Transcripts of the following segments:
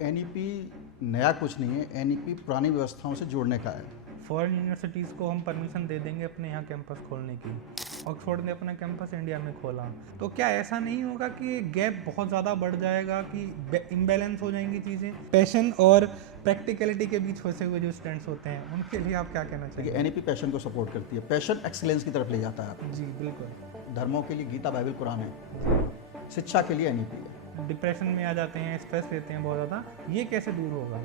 NEP नया कुछ नहीं है, एनईपी पुरानी व्यवस्थाओं से जोड़ने का है। फॉरेन यूनिवर्सिटीज़ को हम परमिशन दे देंगे अपने यहाँ कैंपस खोलने की। ऑक्सफोर्ड ने अपना कैंपस इंडिया में खोला, तो क्या ऐसा नहीं होगा कि गैप बहुत ज़्यादा बढ़ जाएगा, कि इम्बैलेंस हो जाएंगी चीज़ें पैशन और प्रैक्टिकलिटी के बीच फंसे हुए जो स्टूडेंट्स होते हैं उनके लिए आप क्या कहना देखिए, चाहेंगे? एनईपी पैशन को सपोर्ट करती है, पैशन एक्सीलेंस की तरफ ले जाता है आपको। जी बिल्कुल। धर्मों के लिए गीता, बाइबल, कुरान है, शिक्षा के लिए एनईपी है। डिप्रेशन में आ जाते हैं, स्ट्रेस लेते हैं बहुत ज़्यादा, ये कैसे दूर होगा?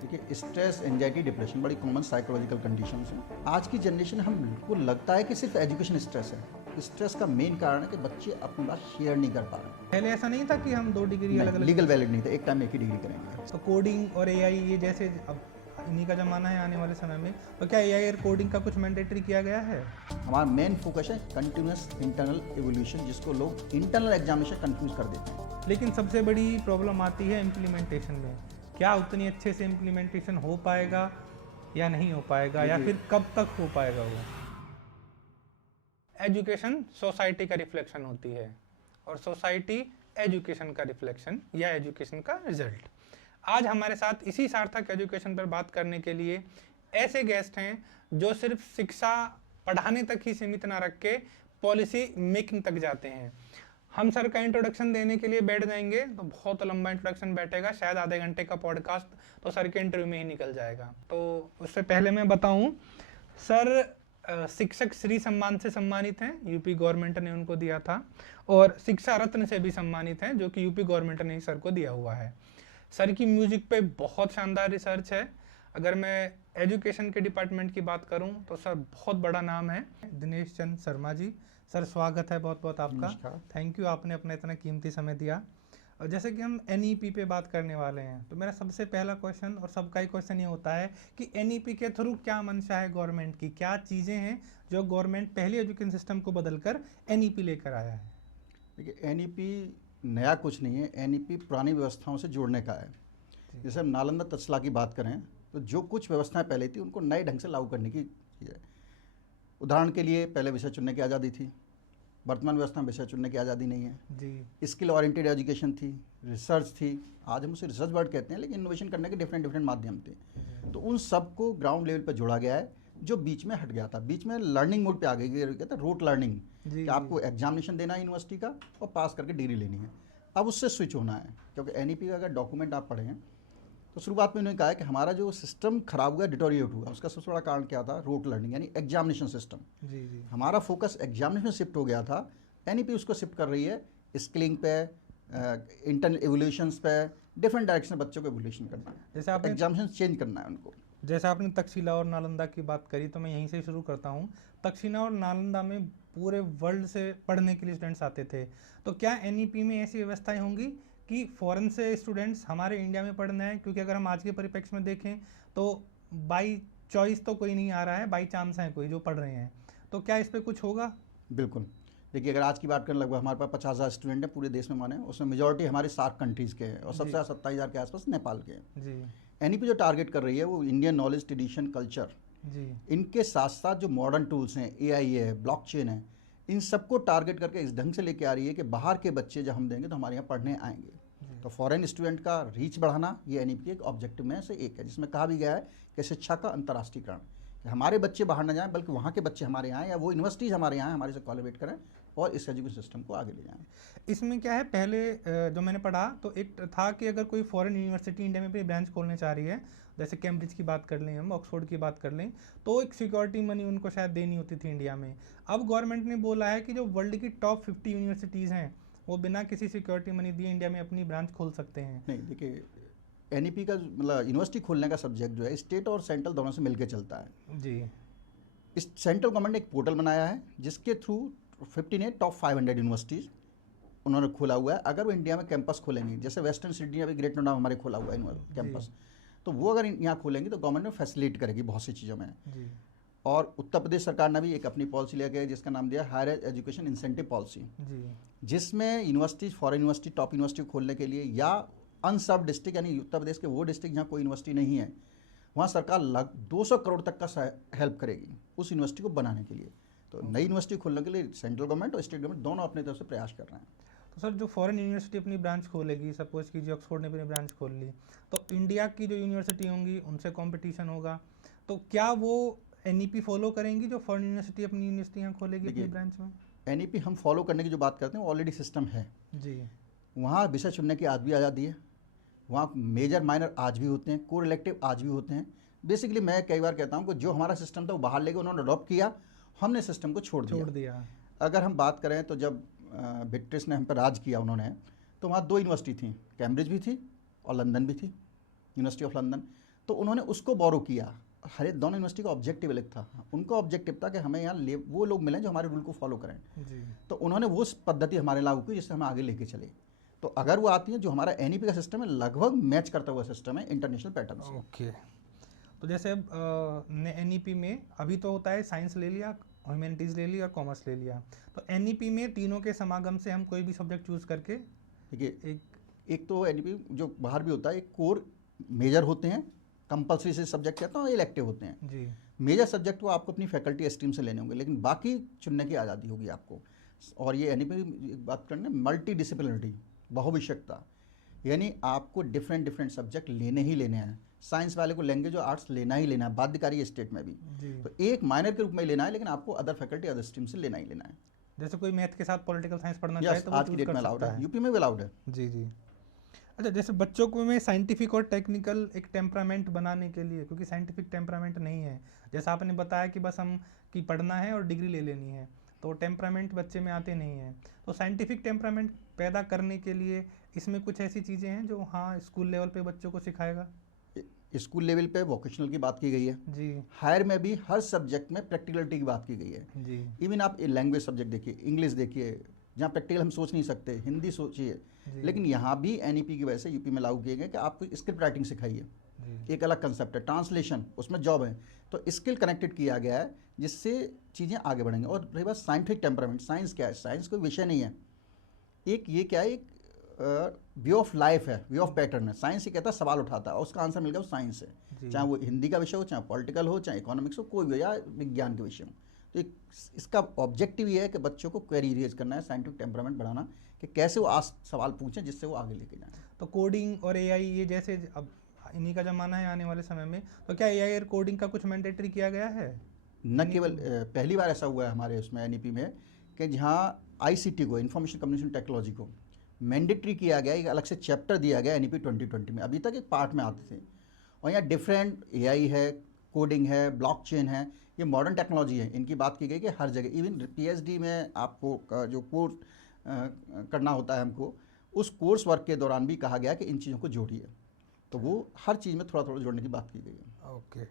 देखिए, स्ट्रेस, एंजाइटी, डिप्रेशन बड़ी कॉमन साइकोलॉजिकल कंडीशंस हैं। आज की जनरेशन हमको लगता है कि सिर्फ एजुकेशन स्ट्रेस है। स्ट्रेस का मेन कारण है कि बच्चे अपनी बात शेयर नहीं कर पा रहे। पहले ऐसा नहीं था कि हम 2 डिग्री अलग अलग, लीगल वैलिड नहीं था, एक टाइम एक ही डिग्री करेंगे। तो कोडिंग और एआई ये जैसे अब इन्हीं का ज़माना है आने वाले समय में, तो क्या एआई और कोडिंग का कुछ मैंडेटरी किया गया है? हमारा मेन फोकस है कंटिन्यूस इंटरनल एवोल्यूशन, जिसको लोग इंटरनल एग्जामिनेशन कंफ्यूज कर देते हैं। लेकिन सबसे बड़ी प्रॉब्लम आती है इम्प्लीमेंटेशन में। क्या उतनी अच्छे से इम्प्लीमेंटेशन हो पाएगा या नहीं हो पाएगा, या फिर कब तक हो पाएगा वो? एजुकेशन सोसाइटी का रिफ्लेक्शन होती है और सोसाइटी एजुकेशन का रिफ्लेक्शन या एजुकेशन का रिजल्ट। आज हमारे साथ इसी सार्थक एजुकेशन पर बात करने के लिए ऐसे गेस्ट हैं जो सिर्फ शिक्षा पढ़ाने तक ही सीमित ना रख के पॉलिसी मेकिंग तक जाते हैं। हम सर का इंट्रोडक्शन देने के लिए बैठ जाएंगे तो बहुत लंबा इंट्रोडक्शन बैठेगा, शायद आधे घंटे का पॉडकास्ट तो सर के इंटरव्यू में ही निकल जाएगा। तो उससे पहले मैं बताऊं, सर शिक्षक श्री सम्मान से सम्मानित हैं, यूपी गवर्नमेंट ने उनको दिया था, और शिक्षा रत्न से भी सम्मानित हैं जो कि यूपी गवर्नमेंट ने ही सर को दिया हुआ है। सर की म्यूजिक पे बहुत शानदार रिसर्च है। अगर मैं एजुकेशन के डिपार्टमेंट की बात करूं तो सर बहुत बड़ा नाम है। दिनेश चंद शर्मा जी, सर स्वागत है बहुत बहुत आपका। थैंक यू, आपने अपना इतना कीमती समय दिया। और जैसे कि हम एनईपी पे बात करने वाले हैं, तो मेरा सबसे पहला क्वेश्चन और सबका ही क्वेश्चन ये होता है कि एनईपी के थ्रू क्या मंशा है गवर्नमेंट की, क्या चीज़ें हैं जो गवर्नमेंट पहले एजुकेशन सिस्टम को बदलकर एनईपी लेकर आया है? देखिए, एनईपी नया कुछ नहीं है, एनईपी पुरानी व्यवस्थाओं से जोड़ने का है। जैसे हम नालंदा तक्षशिला की बात करें तो जो कुछ व्यवस्थाएं पहले थी उनको नए ढंग से लागू करने की है। उदाहरण के लिए, पहले विषय चुनने की आज़ादी थी, वर्तमान व्यवस्था में विषय चुनने की आज़ादी नहीं है जी। स्किल ओरिएंटेड एजुकेशन थी, रिसर्च थी, आज हम उसे रिसर्च वर्ड कहते हैं, लेकिन इनोवेशन करने के डिफरेंट माध्यम थे। तो उन सबको ग्राउंड लेवल पर जोड़ा गया है, जो बीच में हट गया था। बीच में लर्निंग मोड पे आ गई, कहते हैं रोट लर्निंग, कि आपको एग्जामिनेशन देना है यूनिवर्सिटी का और पास करके डिग्री लेनी है। अब उससे स्विच होना है, क्योंकि एनईपी का अगर डॉक्यूमेंट आप पढ़ें तो शुरुआत में उन्होंने कहा है कि हमारा जो सिस्टम खराब हुआ, डिटोरिएट हुआ, उसका सबसे बड़ा कारण क्या था? रोट लर्निंग, यानी एग्जामिनेशन सिस्टम। जी। हमारा फोकस एग्जामिनेशन शिफ्ट हो गया था, एनईपी उसको शिफ्ट कर रही है स्किलिंग पे, इंटरनल एवोल्यूशंस पे, डिफरेंट डायरेक्शन में बच्चों को एवोल्यूशन करना है। जैसे आपने एग्जामिनेशन चेंज करना है उनको। जैसे आपने तक्षशिला और नालंदा की बात करी, तो मैं यहीं से शुरू करता हूँ। तक्षशिला और नालंदा में पूरे वर्ल्ड से पढ़ने के लिए स्टूडेंट्स आते थे, तो क्या एनईपी में ऐसी व्यवस्थाएं होंगी कि फॉरेन से स्टूडेंट्स हमारे इंडिया में पढ़ना है? क्योंकि अगर हम आज के परिप्रेक्ष्य में देखें तो बाई चॉइस तो कोई नहीं आ रहा है, बाई चांस है कोई जो पढ़ रहे हैं, तो क्या इस पर कुछ होगा? बिल्कुल। देखिए, अगर आज की बात करें, लगभग हमारे पास 50,000 स्टूडेंट हैं पूरे देश में, माने उसमें मेजॉरिटी हमारे 7 कंट्रीज़ के हैं और सबसे ज़्यादा 27,000 के आसपास नेपाल के हैं जी। एनईपी जो टारगेट कर रही है वो इंडियन नॉलेज, ट्रेडिशन, कल्चर जी, इनके साथ साथ जो मॉडर्न टूल्स हैं, एआई है, ब्लॉकचेन है, इन सबको टारगेट करके इस ढंग से लेके आ रही है कि बाहर के बच्चे जब हम देंगे तो हमारे यहाँ पढ़ने आएंगे। तो फॉरेन स्टूडेंट का रीच बढ़ाना ये एनईपी के एक ऑब्जेक्टिव में से एक है, जिसमें कहा भी गया है कि शिक्षा का अंतर्राष्ट्रीयकरण, कि हमारे बच्चे बाहर न जाएं बल्कि वहाँ के बच्चे हमारे यहाँ, या वो यूनिवर्सिटीज़ हमारे यहाँ हमारे से कोलैबोरेट करें और इस एजुकेशन सिस्टम को आगे ले जाएं। इसमें क्या है, पहले जो मैंने पढ़ा तो एक था कि अगर कोई फॉरेन यूनिवर्सिटी इंडिया में भी ब्रांच खोलने चाह रही है, जैसे कैम्ब्रिज की बात कर लें, हम ऑक्सफोर्ड की बात कर लें, तो एक सिक्योरिटी मनी उनको शायद देनी होती थी इंडिया में। अब गवर्नमेंट ने बोला है कि जो वर्ल्ड की टॉप 50 यूनिवर्सिटीज़ हैं वो बिना किसी सिक्योरिटी मनी दिए इंडिया में अपनी ब्रांच खोल सकते हैं। नहीं, देखिए, एनईपी का मतलब यूनिवर्सिटी खोलने का सब्जेक्ट जो है स्टेट और सेंट्रल दोनों से मिलकर चलता है जी। इस सेंट्रल गवर्नमेंट ने एक पोर्टल बनाया है जिसके थ्रू 15 टॉप 500 यूनिवर्सिटीज़ उन्होंने खोला हुआ है। अगर वो इंडिया में कैंपस खोलेंगे, जैसे वेस्टर्न सिडनी अभी ग्रेट नोएडा हमारे खोला हुआ है कैंपस, तो वो अगर यहाँ खोलेंगे तो गवर्नमेंट में फैसिलिटेट करेगी बहुत सी चीज़ों में जी। और उत्तर प्रदेश सरकार ने भी एक अपनी पॉलिसी लेके है जिसका नाम दिया हायर एजुकेशन इंसेंटिव पॉलिसी जी, जिसमें universities, foreign university, top university खोलने के लिए, या अनसर्व डिस्ट्रिक्ट यानी उत्तर प्रदेश के वो डिस्ट्रिक्ट जहाँ कोई यूनिवर्सिटी नहीं है, वहाँ सरकार 200 करोड़ तक का हेल्प करेगी उस यूनिवर्सिटी को बनाने के लिए। तो नई यूनिवर्सिटी खोलने के लिए सेंट्रल गवर्नमेंट और स्टेट गवर्नमेंट दोनों अपने तरफ से प्रयास कर रहे हैं। तो सर जो फॉरेन यूनिवर्सिटी अपनी ब्रांच खोलेगी, सपोज कीजिए ऑक्सफोर्ड ने अपनी ब्रांच खोल ली, तो इंडिया की जो यूनिवर्सिटी होंगी उनसे कंपटीशन होगा, तो क्या वो एनईपी फॉलो करेंगी जो फॉरेन यूनिवर्सिटी अपनी यूनिवर्सिटी यहाँ खोलेगी अपनी देखिए, ब्रांच में? एनईपी हम फॉलो करने की जो बात करते हैं ऑलरेडी सिस्टम है। जी वहाँ विषय चुनने की आज भी आज़ादी है, वहाँ मेजर माइनर आज भी होते हैं, कोर इलेक्टिव आज भी होते हैं। बेसिकली मैं कई बार कहता हूँ कि जो हमारा सिस्टम था वो बाहर लेके उन्होंने अडॉप्ट किया, हमने सिस्टम को छोड़ दिया। अगर हम बात करें तो जब ब्रिटिश ने हम पर राज किया उन्होंने, तो वहाँ 2 यूनिवर्सिटी थी, कैम्ब्रिज भी थी और लंदन भी थी, यूनिवर्सिटी ऑफ लंदन। तो उन्होंने उसको बोरो किया। हर एक दोनों यूनिवर्सिटी का ऑब्जेक्टिव अलग था। उनका ऑब्जेक्टिव था कि हमें यहाँ वो लोग मिलें जो हमारे रूल को फॉलो करें जी। तो उन्होंने वो पद्धति हमारे लागू की जिससे हम आगे लेके चले। तो अगर वो आती है, जो हमारा एनईपी का सिस्टम है लगभग मैच करता हुआ सिस्टम है इंटरनेशनल पैटर्न से। ओके, तो जैसे अब एनईपी में अभी तो होता है साइंस ले लिया, ह्यूमैनिटीज़ ले लिया और कॉमर्स ले लिया, तो एनईपी में तीनों के समागम से हम कोई भी सब्जेक्ट चूज़ करके देखिए, एक तो एनईपी जो बाहर भी होता है, एक कोर मेजर होते हैं, कंपल्सरी से सब्जेक्ट कहता हूँ, इलेक्टिव होते हैं जी। मेजर सब्जेक्ट वो आपको अपनी फैकल्टी स्ट्रीम से लेने होंगे, लेकिन बाकी चुनने की आज़ादी होगी आपको। और ये एनईपी एक बात करना, मल्टी डिसिप्लिनरी, बहुविषयकता, यानी आपको डिफरेंट सब्जेक्ट लेने ही लेने हैं। साइंस वाले को लैंग्वेज और आर्ट्स लेना ही लेना है, बाध्यकारी स्टेट में भी जी। तो एक माइनर के रूप में लेना है, लेकिन आपको अदर फैकल्टी अदर स्ट्रीम से लेना ही लेना है। जैसे कोई मैथ के साथ पॉलिटिकल साइंस पढ़ना चाहे तो वो आज की चूज डेट कर में अलाउड सकता है, है। यूपी में भी अलाउड है। जी जी। अच्छा, जैसे बच्चों को में साइंटिफिक और टेक्निकल एक टेम्परामेंट बनाने के लिए, क्योंकि साइंटिफिक टेम्परामेंट नहीं है, जैसा आपने बताया कि बस हम कि पढ़ना है और डिग्री ले लेनी है, तो टेम्परामेंट बच्चे में आते नहीं हैं, तो साइंटिफिक टेम्परामेंट पैदा करने के लिए इसमें कुछ ऐसी चीज़ें हैं जो हाँ स्कूल लेवल पे बच्चों को सिखाएगा? स्कूल लेवल पे वोकेशनल की बात की गई है जी। हायर में भी हर सब्जेक्ट में प्रैक्टिकलिटी की बात की गई है जी। इवन आप लैंग्वेज सब्जेक्ट देखिए, इंग्लिश देखिए, जहाँ प्रैक्टिकल हम सोच नहीं सकते, हिंदी सोचिए, लेकिन यहाँ भी एनईपी की वजह से यूपी में लागू किए गए कि आपको स्क्रिप्ट राइटिंग सिखाइए, एक अलग कंसेप्ट है, ट्रांसलेशन उसमें जॉब है, तो स्किल कनेक्टेड किया गया है जिससे चीज़ें आगे बढ़ेंगी। और रही बात साइंटिफिक टेम्परामेंट, साइंस क्या है? साइंस कोई विषय नहीं है, एक ये क्या है, एक वे ऑफ लाइफ है, वे ऑफ पैटर्न है। साइंस ही कहता है, सवाल उठाता है और उसका आंसर मिल गया, वो साइंस है, चाहे वो हिंदी का विषय हो, चाहे पॉलिटिकल हो, चाहे इकोनॉमिक्स हो, कोई भी हो, या विज्ञान के विषय हो। तो इसका ऑब्जेक्टिव ये है कि बच्चों को क्वेरी रेज करना है, साइंटिफिक टेम्परामेंट बढ़ाना, कि कैसे वो सवाल पूछें जिससे वो आगे लेके जाएं। तो कोडिंग और एआई, ये जैसे अब इन्हीं का ज़माना है आने वाले समय में, तो क्या एआई और कोडिंग का कुछ मैंडेटरी किया गया है? न केवल पहली बार ऐसा हुआ है हमारे उसमें एनईपी में कि जहाँ आईसीटी को, इंफॉर्मेशन कम्युनिकेशन टेक्नोलॉजी को मैंडेटरी किया गया, एक अलग से चैप्टर दिया गया एनईपी 2020 में। अभी तक एक पार्ट में आते थे, और यहाँ डिफरेंट एआई है, कोडिंग है, ब्लॉकचेन है, ये मॉडर्न टेक्नोलॉजी है, इनकी बात की गई कि हर जगह, इवन पीएचडी में आपको जो कोर्स करना होता है हमको, उस कोर्स वर्क के दौरान भी कहा गया कि इन चीज़ों को जोड़िए, तो वो हर चीज़ में थोड़ा थोड़ा जोड़ने की बात की गई है। ओके।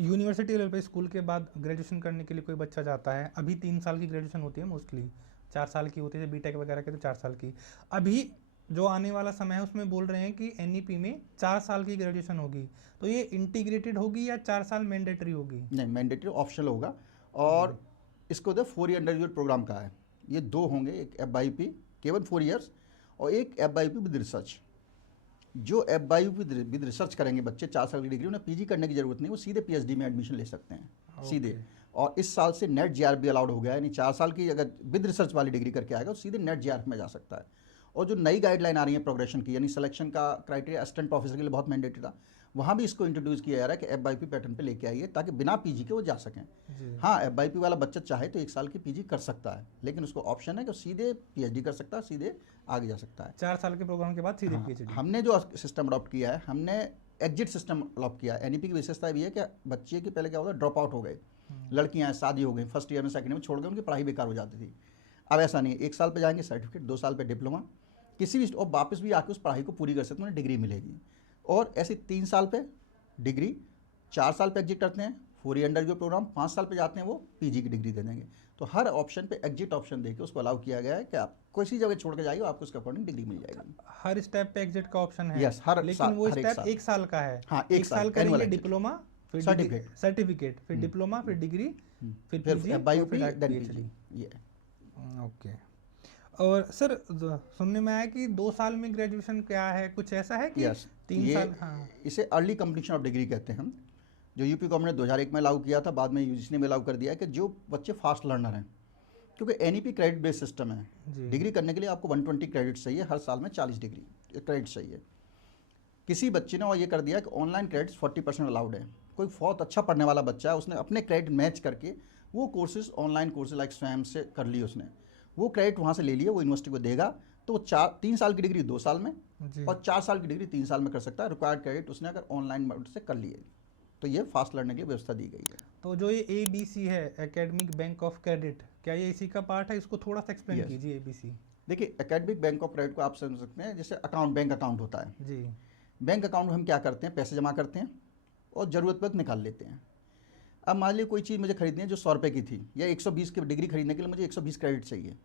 यूनिवर्सिटी लेवल पे स्कूल के बाद ग्रेजुएशन करने के लिए कोई बच्चा जाता है, अभी 3 साल की ग्रेजुएशन होती है, मोस्टली 4 साल की होती है, बीटेक वगैरह के तो 4 साल की। अभी जो आने वाला समय है उसमें बोल रहे हैं कि एनईपी में 4 साल की ग्रेजुएशन होगी, तो ये इंटीग्रेटेड होगी या 4 साल मैंडेटरी होगी? नहीं, मैंडेटरी ऑप्शनल होगा, और इसको तो 4 ईयर अंडरग्रेजुएट प्रोग्राम का है, ये 2 होंगे, एक एफवाईपी केवल 4 ईयर्स और एक एफवाईपी विद रिसर्च। जो एफवाईपी विद रिसर्च करेंगे बच्चे 4 साल की डिग्री, उन्हें पीजी करने की जरूरत नहीं, वो सीधे पीएचडी में एडमिशन ले सकते हैं सीधे। और इस साल से नेट जीआर भी अलाउड हो गया है, यानी 4 साल की अगर विद रिसर्च वाली डिग्री करके आएगा तो सीधे नेट जीआर में जा सकता है। और जो नई गाइडलाइन आ रही है प्रोग्रेशन की, यानी सिलेक्शन का क्राइटेरिया असिस्टेंट प्रोफेसर के लिए बहुत मैंडेटरी था, वहाँ भी इसको इंट्रोड्यूस किया जा रहा है कि एफवाईपी पैटर्न पे लेके आइए, ताकि बिना पीजी के वो जा सकें। हाँ, एफवाईपी वाला बच्चा चाहे तो 1 साल की पीजी कर सकता है, लेकिन उसको ऑप्शन है कि सीधे पीएचडी कर सकता है, सीधे आगे जा सकता है। 4 साल के प्रोग्राम के बाद सीधे पीएचडी। हमने जो सिस्टम अडॉप्ट किया है, हमने एग्जिट सिस्टम अडॉप्ट किया है। एनईपी की विशेषता भी है कि बच्चे की पहले क्या होता है, ड्रॉप आउट हो गए, लड़कियाँ शादी हो गई, फर्स्ट ईयर में सेकंड में छोड़ गए, उनकी पढ़ाई बेकार हो जाती थी। अब ऐसा नहीं, 1 साल पे जाएंगे सर्टिफिकेट, 2 साल पे डिप्लोमा, किसी भी, और वापस भी आके उस पढ़ाई को पूरी कर सकते हैं, उन्हें डिग्री मिलेगी। और ऐसे 3 साल पे डिग्री, 4 साल पे एग्जिट करते हैं, 4 ईयर अंडरग्रेजुएट प्रोग्राम, 5 साल पे जाते हैं वो पीजी की डिग्री दे देंगे। तो हर ऑप्शन पे एग्जिट ऑप्शन देके उसको अलाउ किया गया है कि आप कोई सी जगह छोड़ के जाइए, आपको उसके अकॉर्डिंग डिग्री मिल जाएगी। हर स्टेप पे एग्जिट का ऑप्शन है? यस, हर लेकिन साल, वो हर स्टेप 1 साल का है। हाँ, 1 साल करेंगे annual डिप्लोमा, फिर सर्टिफिकेट, फिर डिप्लोमा, फिर डिग्री, फिर पीजी, एफवाईपी, फिर देन पीएचडी। ये ओके। और सर सुनने में आया कि 2 साल में ग्रेजुएशन क्या है, कुछ ऐसा है कि 3 साल? हाँ, इसे अर्ली कंप्लीशन ऑफ डिग्री कहते हैं हम, जो यूपी गवर्नमेंट ने 2001 में लागू किया था, बाद में यूजीसी ने भी लागू कर दिया है कि जो बच्चे फास्ट लर्नर हैं, क्योंकि एनईपी क्रेडिट बेस्ड सिस्टम है। जी। डिग्री करने के लिए आपको 120 क्रेडिट चाहिए, हर साल में 40 डिग्री क्रेडिट चाहिए। किसी बच्चे ने और ये कर दिया कि ऑनलाइन क्रेडिट्स 40% अलाउड है। कोई बहुत अच्छा पढ़ने वाला बच्चा है, उसने अपने क्रेडिट मैच करके वो कोर्सेज, ऑनलाइन कोर्सेज लाइक स्वयं से कर लिए, उसने वो क्रेडिट वहाँ से ले लिए, वो यूनिवर्सिटी को देगा, तो वो 3 साल की डिग्री 2 साल में जी। और 4 साल की डिग्री 3 साल में कर सकता है। रिक्वायर्ड क्रेडिट उसने अगर ऑनलाइन मोड से कर लिए, तो ये फास्ट लर्निंग के लिए व्यवस्था दी गई है। तो जो ये ABC है, एकेडमिक बैंक ऑफ क्रेडिट, क्या ये इसी का पार्ट है? इसको थोड़ा सा एक्सप्लेन Yes. कीजिए ABC। देखिए, एकेडमिक बैंक ऑफ क्रेडिट को आप समझ सकते हैं जैसे अकाउंट, बैंक अकाउंट होता है। जी। बैंक अकाउंट में हम क्या करते हैं, पैसे जमा करते हैं और ज़रूरत पर निकाल लेते हैं। अब मान लीजिए कोई चीज़ मुझे खरीदनी है जो 100 रुपये की थी, या 120 की डिग्री खरीदने के लिए मुझे 120 क्रेडिट चाहिए,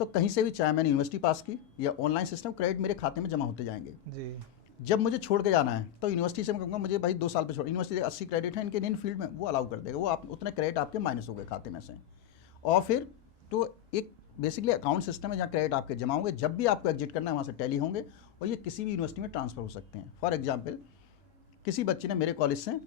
तो कहीं से भी, चाहे मैंने यूनिवर्सिटी पास की या ऑनलाइन सिस्टम, क्रेडिट मेरे खाते में जमा होते जाएंगे। जी। जब मुझे छोड़ के जाना है तो यूनिवर्सिटी से मैं कहूँगा मुझे भाई 2 साल पे छोड़, यूनिवर्सिटी 80 क्रेडिट है इनके इन फील्ड में, वो अलाउ कर देगा, वो आप उतने क्रेडिट आपके माइनस हो गए खाते में से। और फिर तो एक बेसिकली अकाउंट सिस्टम है जहाँ क्रेडिट आपके जमा होंगे, जब भी आपको एग्जिट करना है वहाँ से टैली होंगे और ये किसी भी यूनिवर्सिटी में ट्रांसफर हो सकते हैं। फॉर एग्जाम्पल, किसी बच्चे ने मेरे कॉलेज से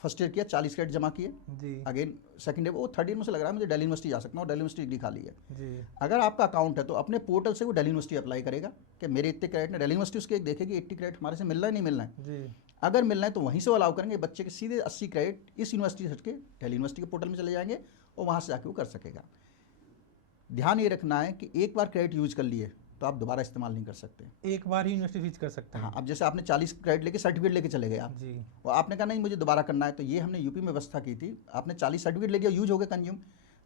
फर्स्ट ईयर किया, 40 क्रेडिट जमा किए, जी। अगेन सेकंड ईयर, वो थर्ड ईयर में से लग रहा है मुझे दिल्ली यूनिवर्सिटी जा सकता हूँ, दिल्ली यूनिवर्सिटी डिग्री खाली है। जी। अगर आपका अकाउंट है तो अपने पोर्टल से वो दिल्ली यूनिवर्सिटी अप्लाई करेगा कि मेरे इतने क्रेडिट ने, दिल्ली यूनिवर्सिटी उसके एक देखेगी 80 क्रेडिट हमारे से मिलना है नहीं मिलना है। जी। अगर मिलना है तो वहीं से वो अलाउ करेंगे, बच्चे के सीधे 80 क्रेडिट इस यूनिवर्सिटी से हट के दिल्ली यूनिवर्सिटी के पोर्टल में चले जाएंगे और वहाँ से जाके वो कर सकेगा। ध्यान ये रखना है कि एक बार क्रेडिट यूज कर लिए तो आप दोबारा इस्तेमाल नहीं कर सकते। एक बार ही यूनिवर्सिटी फीस कर सकते हैं। हाँ, अब जैसे आपने 40 क्रेडिट लेके सर्टिफिकेट लेके चले गए आप, जी। और आपने कहा नहीं मुझे दोबारा करना है, तो ये हमने यूपी में व्यवस्था की थी। आपने 40 सर्टिफिकेट ले लिया, यूज हो गए कंज्यूम,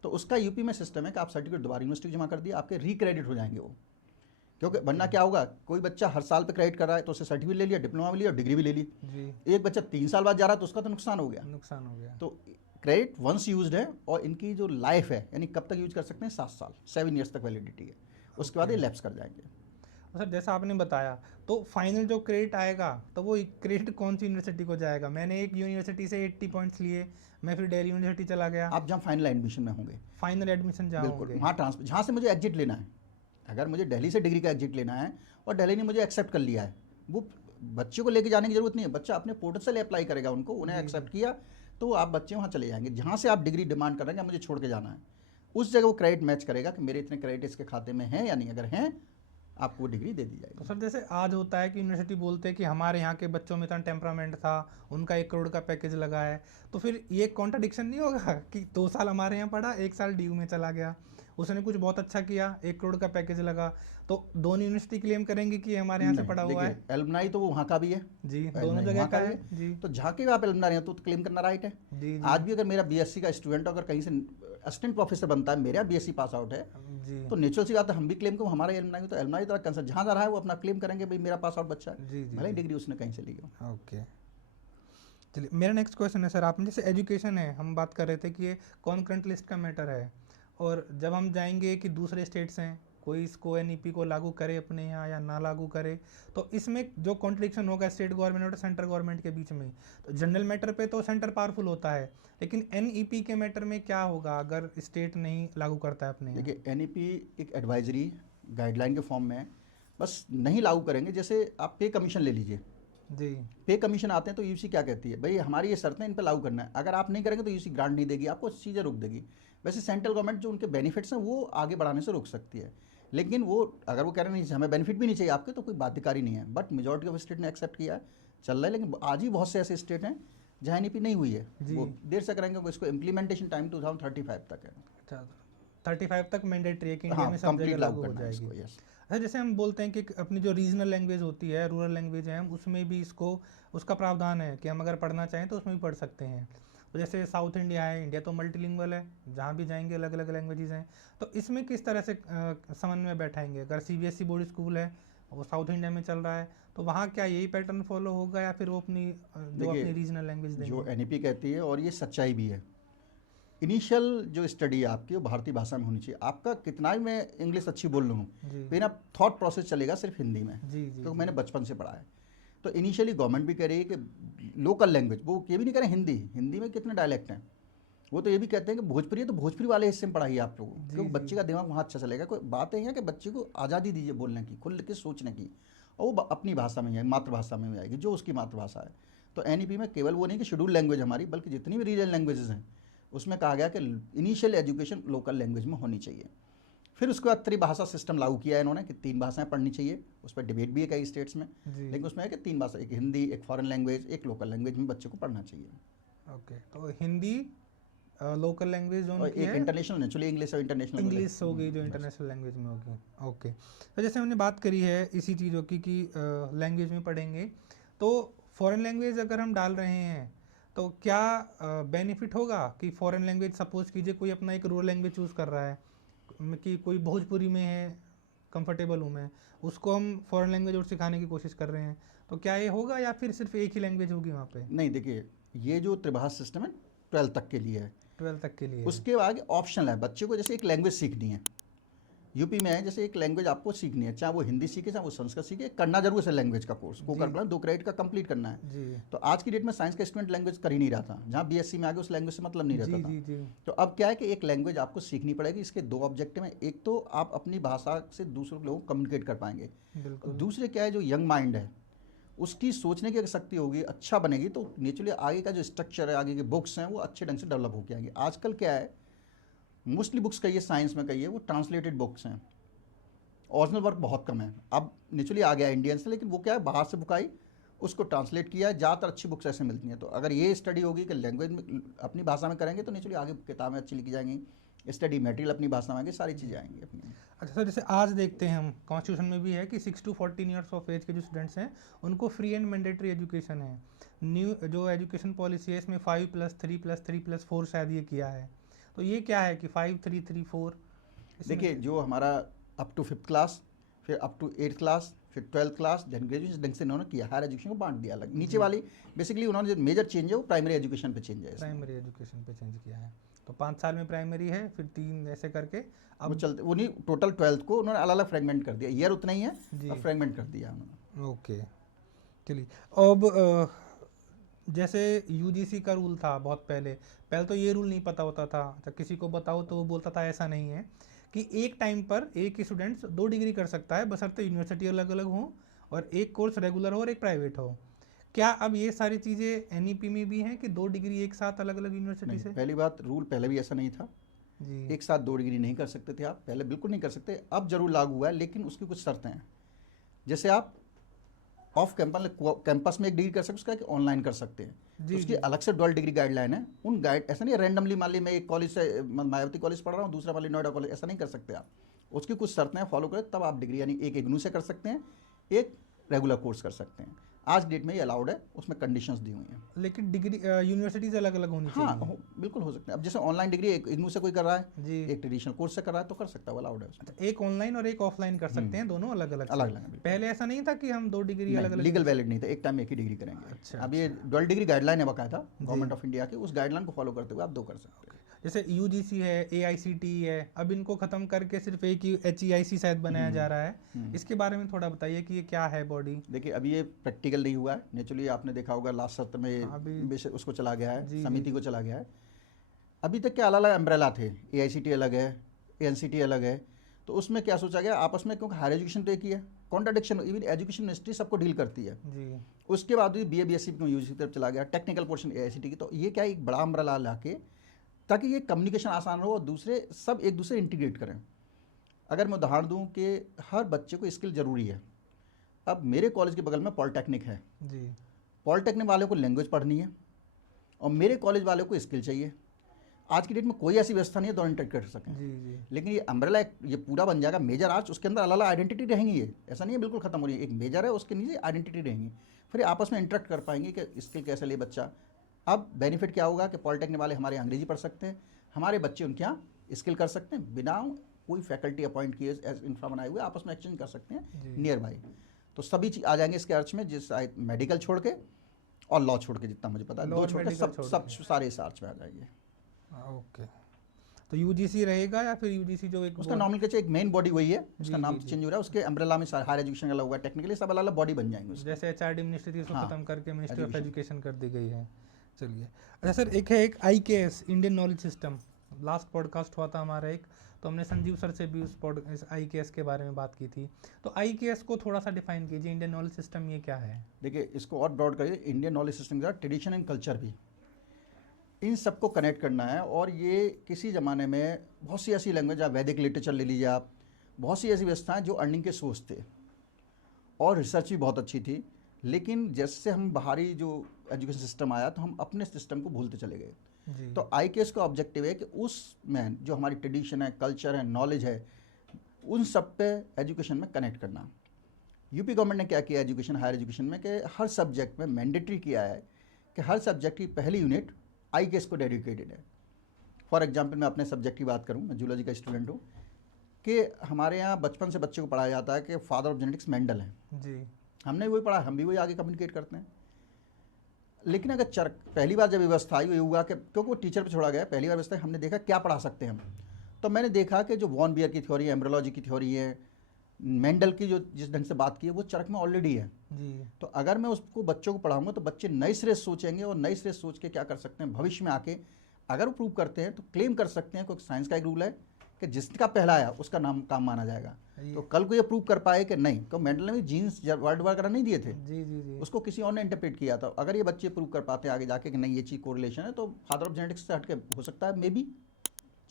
तो उसका यूपी में सिस्टम है कि आप सर्टिफिकेट दोबारा यूनिवर्सिटी जमा कर दिया, आपके रिक्रेडिट हो जाएंगे वो। क्योंकि वरना क्या होगा, कोई बच्चा हर साल पे क्रेडिट कर रहा है तो उससे सर्टिफिकेट ले लिया, डिप्लोमा भी लिया और डिग्री भी ले ली। जी। एक बच्चा 3 साल बाद जा रहा है तो उसका तो नुकसान हो गया। नुकसान हो गया। तो क्रेडिट वंस यूज्ड है और इनकी जो लाइफ है, यानी कब तक यूज कर सकते हैं, 7 साल, 7 ईयर्स तक वैलिडिटी है, उसके बाद ये लैप्स कर जाएंगे। सर जैसा आपने बताया, तो फाइनल जो क्रेडिट आएगा तो वो क्रेडिट कौन सी यूनिवर्सिटी को जाएगा? मैंने एक यूनिवर्सिटी से 80 पॉइंट्स लिए, मैं फिर दिल्ली यूनिवर्सिटी चला गया। आप जहाँ फाइनल एडमिशन में होंगे, फाइनल एडमिशन जहाँ बिल्कुल होंगे, वहाँ ट्रांसफर, जहाँ से मुझे एग्जिट लेना है, अगर मुझे दिल्ली से डिग्री का एग्जिट लेना है और दिल्ली ने मुझे एक्सेप्ट कर लिया है, वो बच्चे को लेके जाने की जरूरत नहीं है, बच्चा अपने पोर्टल से अप्लाई करेगा उनको, उन्हें एक्सेप्ट किया तो आप बच्चे वहाँ चले जाएंगे। जहाँ से आप डिग्री डिमांड करेंगे मुझे छोड़ के जाना है, उस जगह वो क्रेडिट मैच करेगा कि मेरे इतने क्रेडिट इसके खाते में हैं या नहीं, अगर हैं आपको वो डिग्री दे दी जाएगी। तो सर जैसे आज होता है कि यूनिवर्सिटी बोलते हैं कि हमारे यहाँ के बच्चों में इतना टेम्परामेंट था, उनका 1 करोड़ का पैकेज लगा है, तो फिर ये कॉन्ट्रडिक्शन नहीं होगा कि 2 साल हमारे यहाँ पढ़ा, 1 साल DU में चला गया, उसने कुछ बहुत अच्छा किया, 1 करोड़ का पैकेज लगा, तो दोनों यूनिवर्सिटी क्लेम करेंगे कि हमारे यहाँ से पढ़ा हुआ है? एलुमनाई तो वो वहाँ का भी है जी, दोनों एलुमनाई जगह वहाँ का भी है। जी। तो जहाँ के भी आप एलुमनाई हैं तो क्लेम करना राइट है। जी। आज भी अगर मेरा BSc का स्टूडेंट अगर कहीं से असिस्टेंट प्रोफेसर बनता है, मेरा BSc पास आउट है, जी। तो नेचुरल सी बात है हम भी क्लेम करें, हमारा एलुमनाई, तो एलुमनाई तरह कंसर्न जहाँ जा रहा है वो अपना क्लेम करेंगे, भाई मेरा पास आउट बच्चा है, जी। जी। भले ही डिग्री उसने कहीं से ली हो। ओके, चलिए मेरा नेक्स्ट क्वेश्चन है सर, आपने जैसे एजुकेशन है, हम बात कर रहे थे कि ये कॉन्करेंट लिस्ट का मैटर है, और जब हम जाएंगे कि दूसरे स्टेट्स हैं, कोई इसको NEP को लागू करे अपने यहाँ या ना लागू करे, तो इसमें जो कॉन्ट्रडिक्शन होगा स्टेट गवर्नमेंट और सेंट्रल गवर्नमेंट के बीच में, तो जनरल मैटर पे तो सेंटर पावरफुल होता है, लेकिन NEP के मैटर में क्या होगा अगर स्टेट नहीं लागू करता है अपने यहाँ? देखिए, NEP एक एडवाइजरी गाइडलाइन के फॉर्म में है, बस नहीं लागू करेंगे। जैसे आप पे कमीशन ले लीजिए, जी। पे कमीशन आते हैं तो UC क्या कहती है, भाई हमारी ये शर्तें इन पर लागू करना है, अगर आप नहीं करेंगे तो UC ग्रांट नहीं देगी, आपको चीज़ें रोक देगी। वैसे सेंट्रल गवर्नमेंट जो उनके बेनिफिट्स हैं वो आगे बढ़ाने से रोक सकती है, लेकिन वो अगर वो कह रहे नहीं हमें बेनिफिट भी नहीं चाहिए आपके, तो कोई बाध्यकारी नहीं है। बट मेजॉरिटी ऑफ स्टेट ने एक्सेप्ट किया है, चल रहा है, लेकिन आज भी बहुत से ऐसे स्टेट हैं जहाँ NEP नहीं हुई है, वो देर से करेंगे, इसको इम्प्लीमेंटेशन टाइम 2035 तक है। अच्छा, 35 तक मैंडेटरी है कि इंडिया हाँ, में सब कंप्लीट जगह लागू लागू हो करना है जाएगी। इसको, यस। अच्छा, जैसे हम बोलते हैं कि अपनी जो रीजनल लैंग्वेज होती है, रूरल लैंग्वेज है, हम उसमें भी इसको, उसका प्रावधान है कि हम अगर पढ़ना चाहें तो उसमें भी पढ़ सकते हैं। तो जैसे साउथ इंडिया है, इंडिया तो मल्टीलिंगुअल है, जहाँ भी जाएंगे अलग अलग लैंग्वेजेस हैं, तो इसमें किस तरह से समन्वय बैठाएंगे? अगर CBSE बोर्ड स्कूल है, वो साउथ इंडिया में चल रहा है, तो वहाँ क्या यही पैटर्न फॉलो होगा या फिर वो अपनी रीजनल लैंग्वेज देंगे? जो NEP कहती है, और ये सच्चाई भी है, इनिशियल जो स्टडी है आपकी वो भारतीय भाषा में होनी चाहिए। आपका कितना भी मैं इंग्लिश अच्छी बोल लूँ, लेकिन अब थॉट प्रोसेस चलेगा सिर्फ हिंदी में, क्योंकि मैंने बचपन से पढ़ा है। तो इनिशियली गवर्नमेंट भी कह रही है कि लोकल लैंग्वेज, वो ये भी नहीं कह रहे हिंदी में कितने डायलेक्ट हैं, वो तो ये भी कहते हैं कि भोजपुरी है तो भोजपुरी वाले हिस्से में पढ़ाइए आप लोगों को, क्योंकि बच्चे का दिमाग वहाँ अच्छा चलेगा। कोई बात है कि बच्चे को आज़ादी दीजिए बोलने की, खुल के सोचने की, और वो अपनी भाषा में ही मातृभाषा में आएगी जो उसकी मातृभाषा है। तो NEP में केवल वो नहीं कि शेड्यूल लैंग्वेज हमारी, बल्कि जितनी भी रीजनल लैंग्वेजेस हैं उसमें कहा गया कि इनिशियल एजुकेशन लोकल लैंग्वेज में होनी चाहिए। फिर उसके बाद त्रिभाषा सिस्टम लागू किया है इन्होंने कि 3 भाषाएं पढ़नी चाहिए। उस पर डिबेट भी है कई स्टेट्स में, जी। लेकिन उसमें है कि 3 भाषा, एक हिंदी, एक फॉरेन लैंग्वेज, एक लोकल लैंग्वेज में बच्चे को पढ़ना चाहिए। ओके, तो हिंदी लोकल लैंग्वेज जोन और की एक है, इंटरनेशनल, नेचुरली इंग्लिश और इंटरनेशनल इंग्लिश हो गई जो इंटरनेशनल लैंग्वेज में होगी। ओके, तो जैसे हमने बात करी है इसी चीज़ों की कि लैंग्वेज में पढ़ेंगे, तो फॉरेन लैंग्वेज अगर हम डाल रहे हैं तो क्या बेनिफिट होगा कि फॉरेन लैंग्वेज, सपोज कीजिए कोई अपना एक रूरल लैंग्वेज चूज़ कर रहा है कि कोई भोजपुरी में है, कंफर्टेबल हूँ मैं, उसको हम फॉरेन लैंग्वेज और सिखाने की कोशिश कर रहे हैं, तो क्या ये होगा या फिर सिर्फ एक ही लैंग्वेज होगी वहाँ पे? नहीं, देखिए ये जो त्रिभाषा सिस्टम है 12 तक के लिए है, 12 तक के लिए है। उसके आगे ऑप्शनल है। बच्चे को जैसे एक लैंग्वेज सीखनी है, यूपी में है जैसे एक लैंग्वेज आपको सीखनी है, चाहे वो हिंदी सीखे चाहे वो संस्कृत सीखे, करना जरूर है लैंग्वेज का कोर्स को करना, 2 क्रेडिट का कंप्लीट करना है। जी तो आज की डेट में साइंस का स्टूडेंट लैंग्वेज कर ही नहीं रहा था, जहाँ बीएससी में आगे उस लैंग्वेज से मतलब नहीं रहता जी था। जी जी तो अब क्या है कि एक लैंग्वेज आपको सीखनी पड़ेगी। इसके 2 ऑब्जेक्टिव हैं, एक तो आप अपनी भाषा से दूसरों लोगों को कम्युनिकेट कर पाएंगे, बिल्कुल। दूसरे क्या है जो यंग माइंड है उसकी सोचने की अगर शक्ति होगी, अच्छा बनेगी, तो नेचुरली आगे का जो स्ट्रक्चर है, आगे के बुक्स हैं वो अच्छे ढंग से डेवलप होकर आएंगे। आजकल क्या है, मोस्टली बुक्स कहिए, साइंस में कहिए, वो ट्रांसलेटेड बुक्स हैं, ओरिजिनल वर्क बहुत कम है। अब नेचुरली आ गया इंडियन से, लेकिन वो क्या है बाहर से बुक आई, उसको ट्रांसलेट किया है। ज़्यादातर अच्छी बुक्स ऐसे मिलती हैं। तो अगर ये स्टडी होगी कि लैंग्वेज में अपनी भाषा में करेंगे तो नेचुरली आगे किताबें अच्छी लिखी जाएंगी, स्टडी मटेरियल अपनी भाषा में आएंगे, सारी चीज़ें आएंगी अपनी। अच्छा सर, जैसे आज देखते हैं हम कॉन्स्टिट्यूशन में भी है कि 6 to 14 ईयर्स ऑफ एज के जो स्टूडेंट्स हैं उनको फ्री एंड मैंडेटरी एजुकेशन है। न्यू जो एजुकेशन पॉलिसी है इसमें 5+3+3+4 शायद ये किया है, तो ये क्या है कि 5-3-3-4? देखिए जो हमारा अप टू 5th क्लास, फिर अप टू 8th क्लास, फिर 12th क्लास, देन ग्रेजुएशन ढंग से इन्होंने किया, हायर एजुकेशन को बांट दिया अलग। नीचे वाली बेसिकली उन्होंने जो मेजर चेंज है वो प्राइमरी एजुकेशन पे चेंज है इसमें। प्राइमरी एजुकेशन पे चेंज किया है, तो 5 साल में प्राइमरी है, फिर 3 ऐसे करके वो अब। चलते वो नहीं, टोटल 12th को उन्होंने अलग अलग फ्रेगमेंट कर दिया, ईयर उतना ही है जी। और फ्रेगमेंट कर दिया उन्होंने। ओके, चलिए। अब जैसे यूजीसी का रूल था बहुत पहले, पहले तो ये रूल नहीं पता होता था, जब किसी को बताओ तो वो बोलता था ऐसा नहीं है कि एक टाइम पर एक ही स्टूडेंट्स 2 डिग्री कर सकता है, बशर्ते यूनिवर्सिटी अलग अलग हो और एक कोर्स रेगुलर हो और एक प्राइवेट हो। क्या अब ये सारी चीज़ें एनईपी में भी हैं कि 2 डिग्री एक साथ अलग अलग यूनिवर्सिटी नहीं, से? पहली बात रूल पहले भी ऐसा नहीं था, जी एक साथ 2 डिग्री नहीं कर सकते थे आप, पहले बिल्कुल नहीं कर सकते। अब जरूर लागू हुआ है, लेकिन उसकी कुछ शर्तें हैं। जैसे आप ऑफ कैंपस में 1 डिग्री कर सकते, उसका कि ऑनलाइन कर सकते हैं, जी तो उसकी जी। अलग से 12 डिग्री गाइडलाइन है। उन गाइड ऐसा नहीं है रैंडमली, मान ली मैं एक कॉलेज से मायावती कॉलेज पढ़ रहा हूँ, दूसरा मान ली नोएडा कॉलेज, ऐसा नहीं कर सकते आप। उसकी कुछ शर्तें फॉलो करें तब आप डिग्री, यानी एक इग्नू से कर सकते हैं, एक रेगुलर कोर्स कर सकते हैं। आज डेट में ये अलाउड है, उसमें कंडीशंस दी हुई हैं। लेकिन डिग्री यूनिवर्सिटीज अलग अलग होनी हाँ चाहिए। बिल्कुल हो सकते हैं। अब जैसे ऑनलाइन डिग्री एक इग्नू से कोई कर रहा है, जी। एक ट्रेडिशनल कोर्स से कर रहा है, तो कर सकता है, वो अलाउड है उसमें। एक ऑनलाइन और एक ऑफलाइन कर सकते हैं, दोनों अलग अलग अलग अलग है, बिल्कुल। पहले ऐसा नहीं था कि हम 2 डिग्री अलग अलग लीगल वैलिड नहीं था, एक टाइम में एक ही डिग्री करेंगे। अच्छा, अब ये 12 डिग्री गाइडलाइन है बकायदा गवर्नमेंट ऑफ इंडिया की, उस गाइडलाइन को फॉलो करते हुए आप 2 कर सकते हैं। जैसे यूजीसी है, एआईसीटी है, अब इनको खत्म करके सिर्फ एक ही एचईआईसी शायद बनाया जा रहा है, इसके बारे में थोड़ा बताइए कि ये क्या है बॉडी? देखिए अभी ये प्रैक्टिकल नहीं हुआ है, नेचुरली आपने देखा होगा लास्ट सत्र में अभी उसको चला गया है, जी, समिति जी, को चला गया है। अभी तक क्या अलग अलग अम्ब्रेला थे, एआईसीटी अलग है, एनसीटी अलग है, तो उसमें क्या सोचा गया आपस में, क्योंकि हायर एजुकेशन तो एक ही है, कॉन्ट्राडिक्शन इवन एजुकेशन मिनिस्ट्री सबको डील करती है। जी उसके बाद भी बीए बीएससी में यूजीसी की तरफ चला गया, टेक्निकल पोर्शन एआईसीटी की। तो ये क्या एक बड़ा अम्ब्रेला ला के, ताकि ये कम्युनिकेशन आसान हो और दूसरे सब एक दूसरे इंटीग्रेट करें। अगर मैं उदाहरण दूं कि हर बच्चे को स्किल ज़रूरी है। अब मेरे कॉलेज के बगल में पॉलिटेक्निक है, जी। पॉलिटेक्निक वाले को लैंग्वेज पढ़नी है और मेरे कॉलेज वाले को स्किल चाहिए। आज की डेट में कोई ऐसी व्यवस्था नहीं है दोनों इंटरेक्ट कर सकें। जी जी। लेकिन ये अम्ब्रेला ये पूरा बन जाएगा मेजर आर्च, उसके अंदर अलग अलग आइडेंटिटी रहेंगी, ये ऐसा नहीं है बिल्कुल खत्म हो रही है। एक मेजर है, उसके नीचे आइडेंटिटी रहेंगी, फिर आपस में इंटरेक्ट कर पाएंगे कि स्किल कैसे ले बच्चा। अब बेनिफिट क्या होगा कि पॉलिटेक्निक वाले हमारे अंग्रेजी पढ़ सकते हैं, हमारे बच्चे उनके यहाँ स्किल कर सकते हैं, बिना कोई फैकल्टी अपॉइंट किए इंफ्रा बनाए हुए आपस में एक्सचेंज कर सकते हैं नियर बाई। तो सभी चीज़ आ जाएंगे इसके अर्थ में, जिस मेडिकल छोड़ के और लॉ छोड़ के, जितना मुझे पता है, 2 छोड़ के सब सारे इस अर्थ में आ जाएंगे। ओके, तो यूजीसी रहेगा या फिर यूजीसी जो एक उसका नॉमेनक्लेचर, एक मेन बॉडी वही है, उसका नाम चेंज हो रहा है, उसके अम्ब्रेला में हायर एजुकेशन अलग हुआ, टेक्निकली सब अलग अलग बॉडी बन जाएंगे उसके। जैसे एचआरडी मिनिस्ट्री थी उसको हाँ, खत्म करके मिनिस्ट्री ऑफ education। एजुकेशन कर दी गई है। चलिए, अच्छा सर, एक है एक IKS, Indian knowledge system, last podcast हुआ था हमारा एक, तो हमने संजीव सर से भी उस आईकेएस के बारे में बात की थी। तो आईकेएस को थोड़ा सा डिफाइन कीजिए, इंडियन नॉलेज सिस्टम ये क्या है? देखिए इसको और ब्रॉड करिए, इंडियन नॉलेज सिस्टम का ट्रेडिशन एंड कल्चर भी। इन सबको कनेक्ट करना है। और ये किसी ज़माने में बहुत सी ऐसी लैंग्वेज, आप वैदिक लिटरेचर ले लीजिए, आप बहुत सी ऐसी व्यवस्थाएं जो अर्निंग के सोर्स थे और रिसर्च भी बहुत अच्छी थी, लेकिन जैसे हम बाहरी जो एजुकेशन सिस्टम आया तो हम अपने सिस्टम को भूलते चले गए। जी। तो IKS का ऑब्जेक्टिव है कि उसमें जो हमारी ट्रेडिशन है, कल्चर है, नॉलेज है, उन सब पे एजुकेशन में कनेक्ट करना। यूपी गवर्नमेंट ने क्या किया एजुकेशन, हायर एजुकेशन में, कि हर सब्जेक्ट में मैंडेटरी किया है कि हर सब्जेक्ट की पहली यूनिट IKS को डेडिकेटेड है। फॉर एग्जांपल मैं अपने सब्जेक्ट की बात करूं, मैं जूलॉजी का स्टूडेंट हूं, कि हमारे यहाँ बचपन से बच्चे को पढ़ाया जाता है कि फादर ऑफ जेनेटिक्स मेंडल हैं। जी। हमने वही पढ़ा, हम भी वही आगे कम्युनिकेट करते हैं। लेकिन अगर पहली बार जब व्यवस्था आई, ये हुआ कि क्योंकि वो टीचर पे छोड़ा गया, पहली बार व्यवस्था हमने देखा क्या पढ़ा सकते हैं हम। तो मैंने देखा कि जो वॉन बियर की थ्योरी है, एम्ब्रियोलॉजी की थ्योरी है, मेंडल की जो जिस ढंग से बात की है, वो चरक में ऑलरेडी है। जी। तो अगर मैं उसको बच्चों को पढ़ाऊंगा तो बच्चे नए सिरे से सोचेंगे, और नए सिरे से सोच के क्या कर सकते हैं भविष्य में आके, अगर वो प्रूव करते हैं तो क्लेम कर सकते हैं। क्योंकि साइंस का एक रूल है कि जिसका पहला आया उसका नाम काम माना जाएगा। तो कल को ये प्रूव कर पाए कि नहीं, तो मेंडल ने भी जीन्स वर्ड वगैरह नहीं दिए थे, जी। जी। जी। उसको किसी और ने इंटरप्रेट किया था। अगर ये बच्चे प्रूव कर पाते हैं आगे जाके कि नहीं ये चीज़ कोरिलेशन है, तो फादर ऑफ जेनेटिक्स से हटके हो सकता है मे बी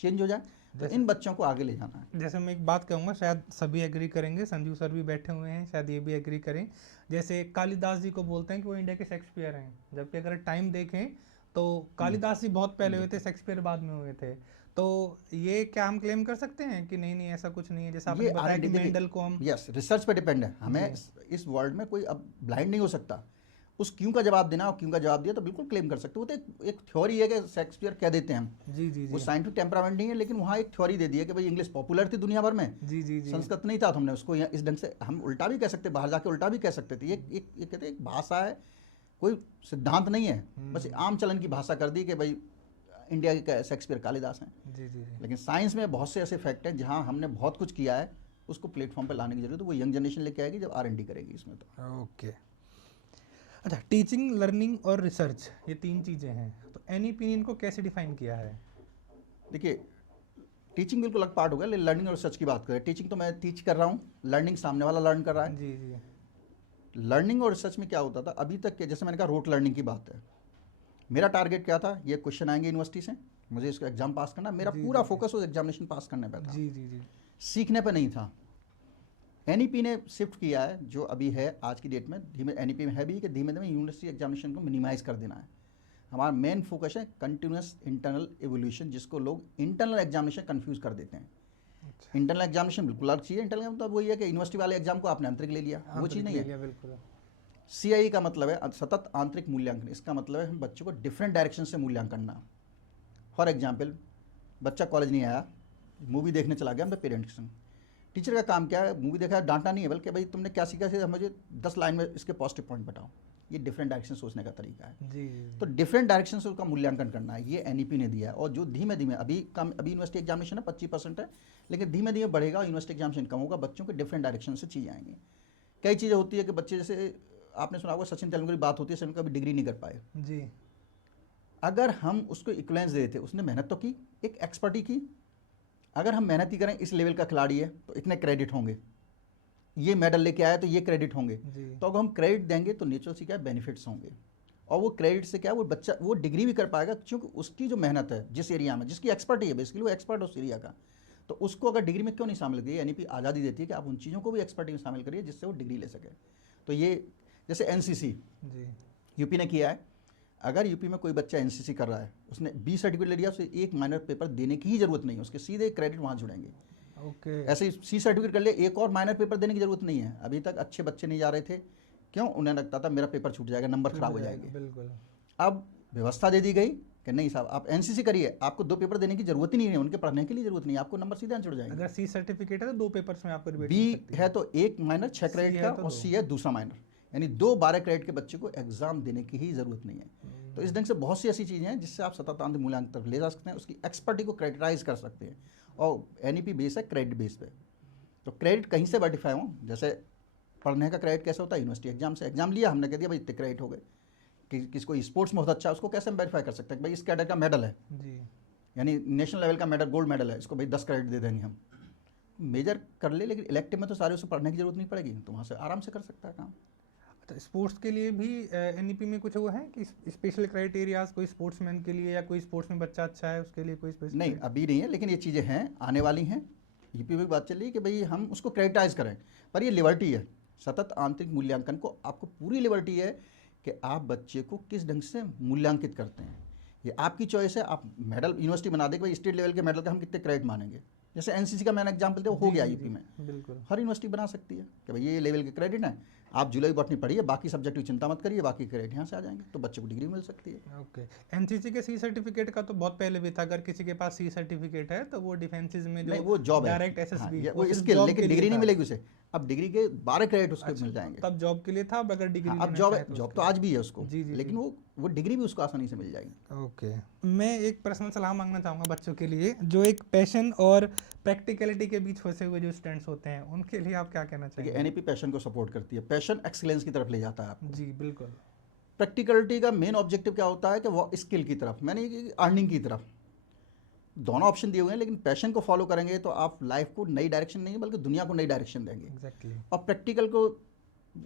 चेंज हो जाए। तो इन बच्चों को आगे ले जाना है। जैसे मैं एक बात कहूँगा, शायद सभी एग्री करेंगे, संजीव सर भी बैठे हुए हैं, शायद ये भी एग्री करें। जैसे कालिदास जी को बोलते हैं कि वो इंडिया के शेक्सपियर हैं, जबकि अगर टाइम देखें तो कालिदास जी बहुत पहले हुए थे, शेक्सपियर बाद में हुए थे। तो ये क्या हम क्लेम कर सकते हैं कि नहीं नहीं ऐसा कुछ नहीं है, जैसे आपने बताया कि मेंडल को हम, यस, रिसर्च पे डिपेंड है। हमें इस वर्ल्ड में कोई अब ब्लाइंड नहीं हो सकता। उस क्यों का जवाब देना, और क्यों का जवाब दिया तो बिल्कुल क्लेम कर सकते हो। वो तो एक थ्योरी है कि शेक्सपियर कह देते हैं हम। जी जी वो जी साइंटिफिक टेम्परामेंट नहीं है, लेकिन वहाँ एक थ्योरी दे दी है कि भाई इंग्लिश पॉपुलर थी दुनिया भर में, जी जी जी संस्कृत नहीं था। तो हमने उसको इस ढंग से हम उल्टा भी कह सकते, बाहर जाके उल्टा भी कह सकते थे। ये कहते एक भाषा है, कोई सिद्धांत नहीं है, बस आम चलन की भाषा कर दी कि भाई इंडिया के शेक्सपियर कालिदास हैं। जी जी। लेकिन साइंस में बहुत से ऐसे फैक्ट हैं जहाँ हमने बहुत कुछ किया है, उसको प्लेटफॉर्म पे लाने की जरूरत है। वो यंग जनरेशन लेके आएगी जब R&D करेगी इसमें। तो ओके। अच्छा, टीचिंग, लर्निंग और रिसर्च, ये तीन चीज़ें हैं, तो NEP ने इनको कैसे डिफाइन किया है? देखिए, टीचिंग बिल्कुल अलग पार्ट हो गया, लेकिन लर्निंग और रिसर्च की बात करें, टीचिंग तो मैं टीच कर रहा हूँ, लर्निंग सामने वाला लर्न कर रहा है। जी जी लर्निंग और रिसर्च में क्या होता था अभी तक के, जैसे मैंने कहा रोट लर्निंग की बात है, मेरा टारगेट क्या था, ये क्वेश्चन आएंगे यूनिवर्सिटी से, मुझे इसका एग्जाम पास करना, मेरा पूरा फोकस उस एग्जामिनेशन पास करने पर था। जी जी जी सीखने पे नहीं था। NEP ने शिफ्ट किया है, जो अभी है आज की डेट में, धीमे NEP में है भी कि धीमे धीमे यूनिवर्सिटी एग्जामिनेशन को मिनिमाइज कर देना है। हमारा मेन फोकस है कंटिन्यूस इंटरनल एवोल्यूशन, जिसको लोग इंटरनल एग्जामिनेशन कंफ्यूज कर देते हैं। इंटरनल एग्जामिनेशन बिल्कुल अलग चीज़ है। इंटरनल मतलब वही है कि यूनिवर्सिटी वाले एग्जाम को आपने आंतरिक ले लिया, वो चीज़ नहीं है। बिल्कुल। CIE का मतलब है सतत आंतरिक मूल्यांकन। इसका मतलब है हम बच्चों को डिफरेंट डायरेक्शन से मूल्यांकन करना। फॉर एग्जाम्पल, बच्चा कॉलेज नहीं आया, मूवी देखने चला गया अपने पेरेंट्स के संग, टीचर का काम क्या है, मूवी देखा, डांटना नहीं है, बल्कि भाई तुमने क्या सीखा है मुझे 10 लाइन में इसके पॉजिटिव पॉइंट बताओ। ये डिफरेंट डायरेक्शन सोचने का तरीका है। जी। तो डिफरेंट डायरेक्शन से उसका मूल्यांकन करना है, ये NEP ने दिया है। और जो धीमे धीमे अभी यूनिवर्सिटी एग्जामिनेशन है 25% है, लेकिन धीमे धीमे बढ़ेगा, यूनिवर्सिटी एग्जामिनेशन कम होगा, बच्चों के डिफरेंट डायरेक्शन से चीज़ें आएंगी। कई चीज़ें होती है कि बच्चे, जैसे आपने सुना होगा सचिन तेंदुलकर की बात होती है, सचिन कभी डिग्री नहीं कर पाए। जी। अगर हम उसको इक्वलेंस दे देते, उसने मेहनत तो की, एक एक्सपर्टी की, अगर हम मेहनत ही करें, इस लेवल का खिलाड़ी है तो इतने क्रेडिट होंगे, ये मेडल लेके आया तो ये क्रेडिट होंगे। तो अगर हम क्रेडिट देंगे तो नेचुरल से क्या बेनिफिट्स होंगे, और वो क्रेडिट से क्या वो बच्चा वो डिग्री भी कर पाएगा, क्योंकि उसकी जो मेहनत है जिस एरिया में, जिसकी एक्सपर्टी है, बेसिकली वो एक्सपर्ट उस एरिया का, तो उसको अगर डिग्री में क्यों नहीं शामिल करिए। NEP आज़ादी देती है कि आप उन चीज़ों को भी एक्सपर्टी में शामिल करिए जिससे वो डिग्री ले सके। तो ये जैसे NCC जी। यूपी ने किया है। अगर यूपी में कोई बच्चा NCC कर रहा है, उसने B सर्टिफिकेट ले लिया, उसे एक माइनर पेपर देने की ही जरूरत नहीं है, उसके सीधे क्रेडिट वहाँ जुड़ेंगे। ओके। ऐसे ही C सर्टिफिकेट कर ले, एक और माइनर पेपर देने की जरूरत नहीं है। अभी तक अच्छे बच्चे नहीं जा रहे थे, क्यों, उन्हें लगता था मेरा पेपर छूट जाएगा, नंबर खराब हो जाएंगे। बिल्कुल। अब व्यवस्था दे दी गई कि नहीं साहब, आप NCC करिए, आपको 2 पेपर देने की जरूरत ही नहीं है, उनके पढ़ने के लिए जरूरत नहीं है, आपको नंबर सीधे जुड़ जाएंगे। अगर C सर्टिफिकेट है तो 2 पेपर्स में आपको रिबेट B मिल सकती है तो एक माइनर 6 क्रेडिट का, तो और C है दूसरा माइनर, यानी 2 12 क्रेडिट के बच्चे को एग्जाम देने की ही जरूरत नहीं है। तो इस ढंग से बहुत सी ऐसी चीज़ें हैं जिससे आप सतत आंतरिक मूल्यांकन तक ले जा सकते हैं, उसकी एक्सपर्टी को क्रेडिटाइज कर सकते हैं। और NEP बेस है क्रेडिट बेस पे, तो क्रेडिट कहीं से वर्टिफाई हो, जैसे पढ़ने का क्रेडिट कैसे होता है, यूनिवर्सिटी एग्जाम से, एग्जाम लिया हमने, कह दिया भाई इतने क्रेडिट हो गए। किसको स्पोर्ट्स में बहुत अच्छा है, उसको कैसे हम वेरीफाई कर सकते हैं, भाई इस कैडर का मेडल है जी। यानी नेशनल लेवल का मेडल, गोल्ड मेडल है, इसको भाई 10 क्रेडिट दे देंगे हम, मेजर कर ले। लेकिन इलेक्टिव में तो सारे उसे पढ़ने की जरूरत नहीं पड़ेगी, तो वहाँ से आराम से कर सकता है काम। अच्छा, स्पोर्ट्स के लिए भी एनईपी में कुछ वो है कि स्पेशल क्राइटेरियाज कोई स्पोर्ट्समैन के लिए, या कोई स्पोर्ट्स में बच्चा अच्छा है उसके लिए कोई स्पेशल? नहीं, अभी नहीं है, लेकिन ये चीज़ें हैं, आने वाली हैं। यूपी में भी बात चल रही है कि भाई हम उसको क्रेडिटाइज करें, पर ये लिबर्टी है। सतत आंतरिक मूल्यांकन को आपको पूरी लिबर्टी है कि आप बच्चे को किस ढंग से मूल्यांकित करते हैं। ये आपकी चॉइस है। आप मेडल यूनिवर्सिटी बना दे कि भाई स्टेट लेवल के मेडल का हम कितने क्रेडिट मानेंगे। जैसे एनसीसी का मैंने एग्जाम्पल दिया, वो हो जी, गया जी, यूपी जी, में। बिल्कुल। हर यूनिवर्सिटी बना सकती है कि भाई ये लेवल के क्रेडिट हैं, आप जुलाई बॉटनी पढ़िए, बाकी सब्जेक्ट की चिंता मत करिए, बाकी क्रेडिट यहाँ से आ जाएंगे, तो बच्चे को डिग्री मिल सकती है। ओके। एनसीसी के सी सर्टिफिकेट का तो बहुत पहले भी था, अगर किसी के पास सी सर्टिफिकेट है तो वो डिफेंसेस में नहीं, जो वो जॉब है। डायरेक्ट हाँ, एसएसबी, ये वो वो सिर्फ स्किल, जॉब लेकिन के लिए डिग्री नहीं था। मिलेगी उसे। अब डिग्री के 12 क्रेडिट उसको अच्छा, मिल जाएंगे। तब जॉब के लिए था, अब अगर डिग्री अब लेना जॉब चाहे है, तो जॉब उसके तो लिए। आज भी है उसको, जी, जी, लेकिन जी। वो डिग्री भी उसको आसानी से मिल जाएगी। ओके। मैं एक पर्सनल सलाह मांगना चाहूँगा बच्चों के लिए, जो एक पैशन और प्रैक्टिकलिटी के बीच फंसे हुए जो स्टूडेंट्स होते हैं, उनके लिए आप क्या कहना देखिए, चाहेंगे? एनईपी पैशन को सपोर्ट करती है, पैशन एक्सीलेंस की तरफ ले जाता है आपको। जी बिल्कुल। प्रैक्टिकलिटी का मेन ऑब्जेक्टिव क्या होता है कि वो स्किल की तरफ, मैंने अर्निंग की तरफ, दोनों ऑप्शन दिए हुए हैं। लेकिन पैशन को फॉलो करेंगे तो आप लाइफ को नई डायरेक्शन नहीं बल्कि दुनिया को नई डायरेक्शन देंगे। एग्जैक्टली। और प्रैक्टिकल को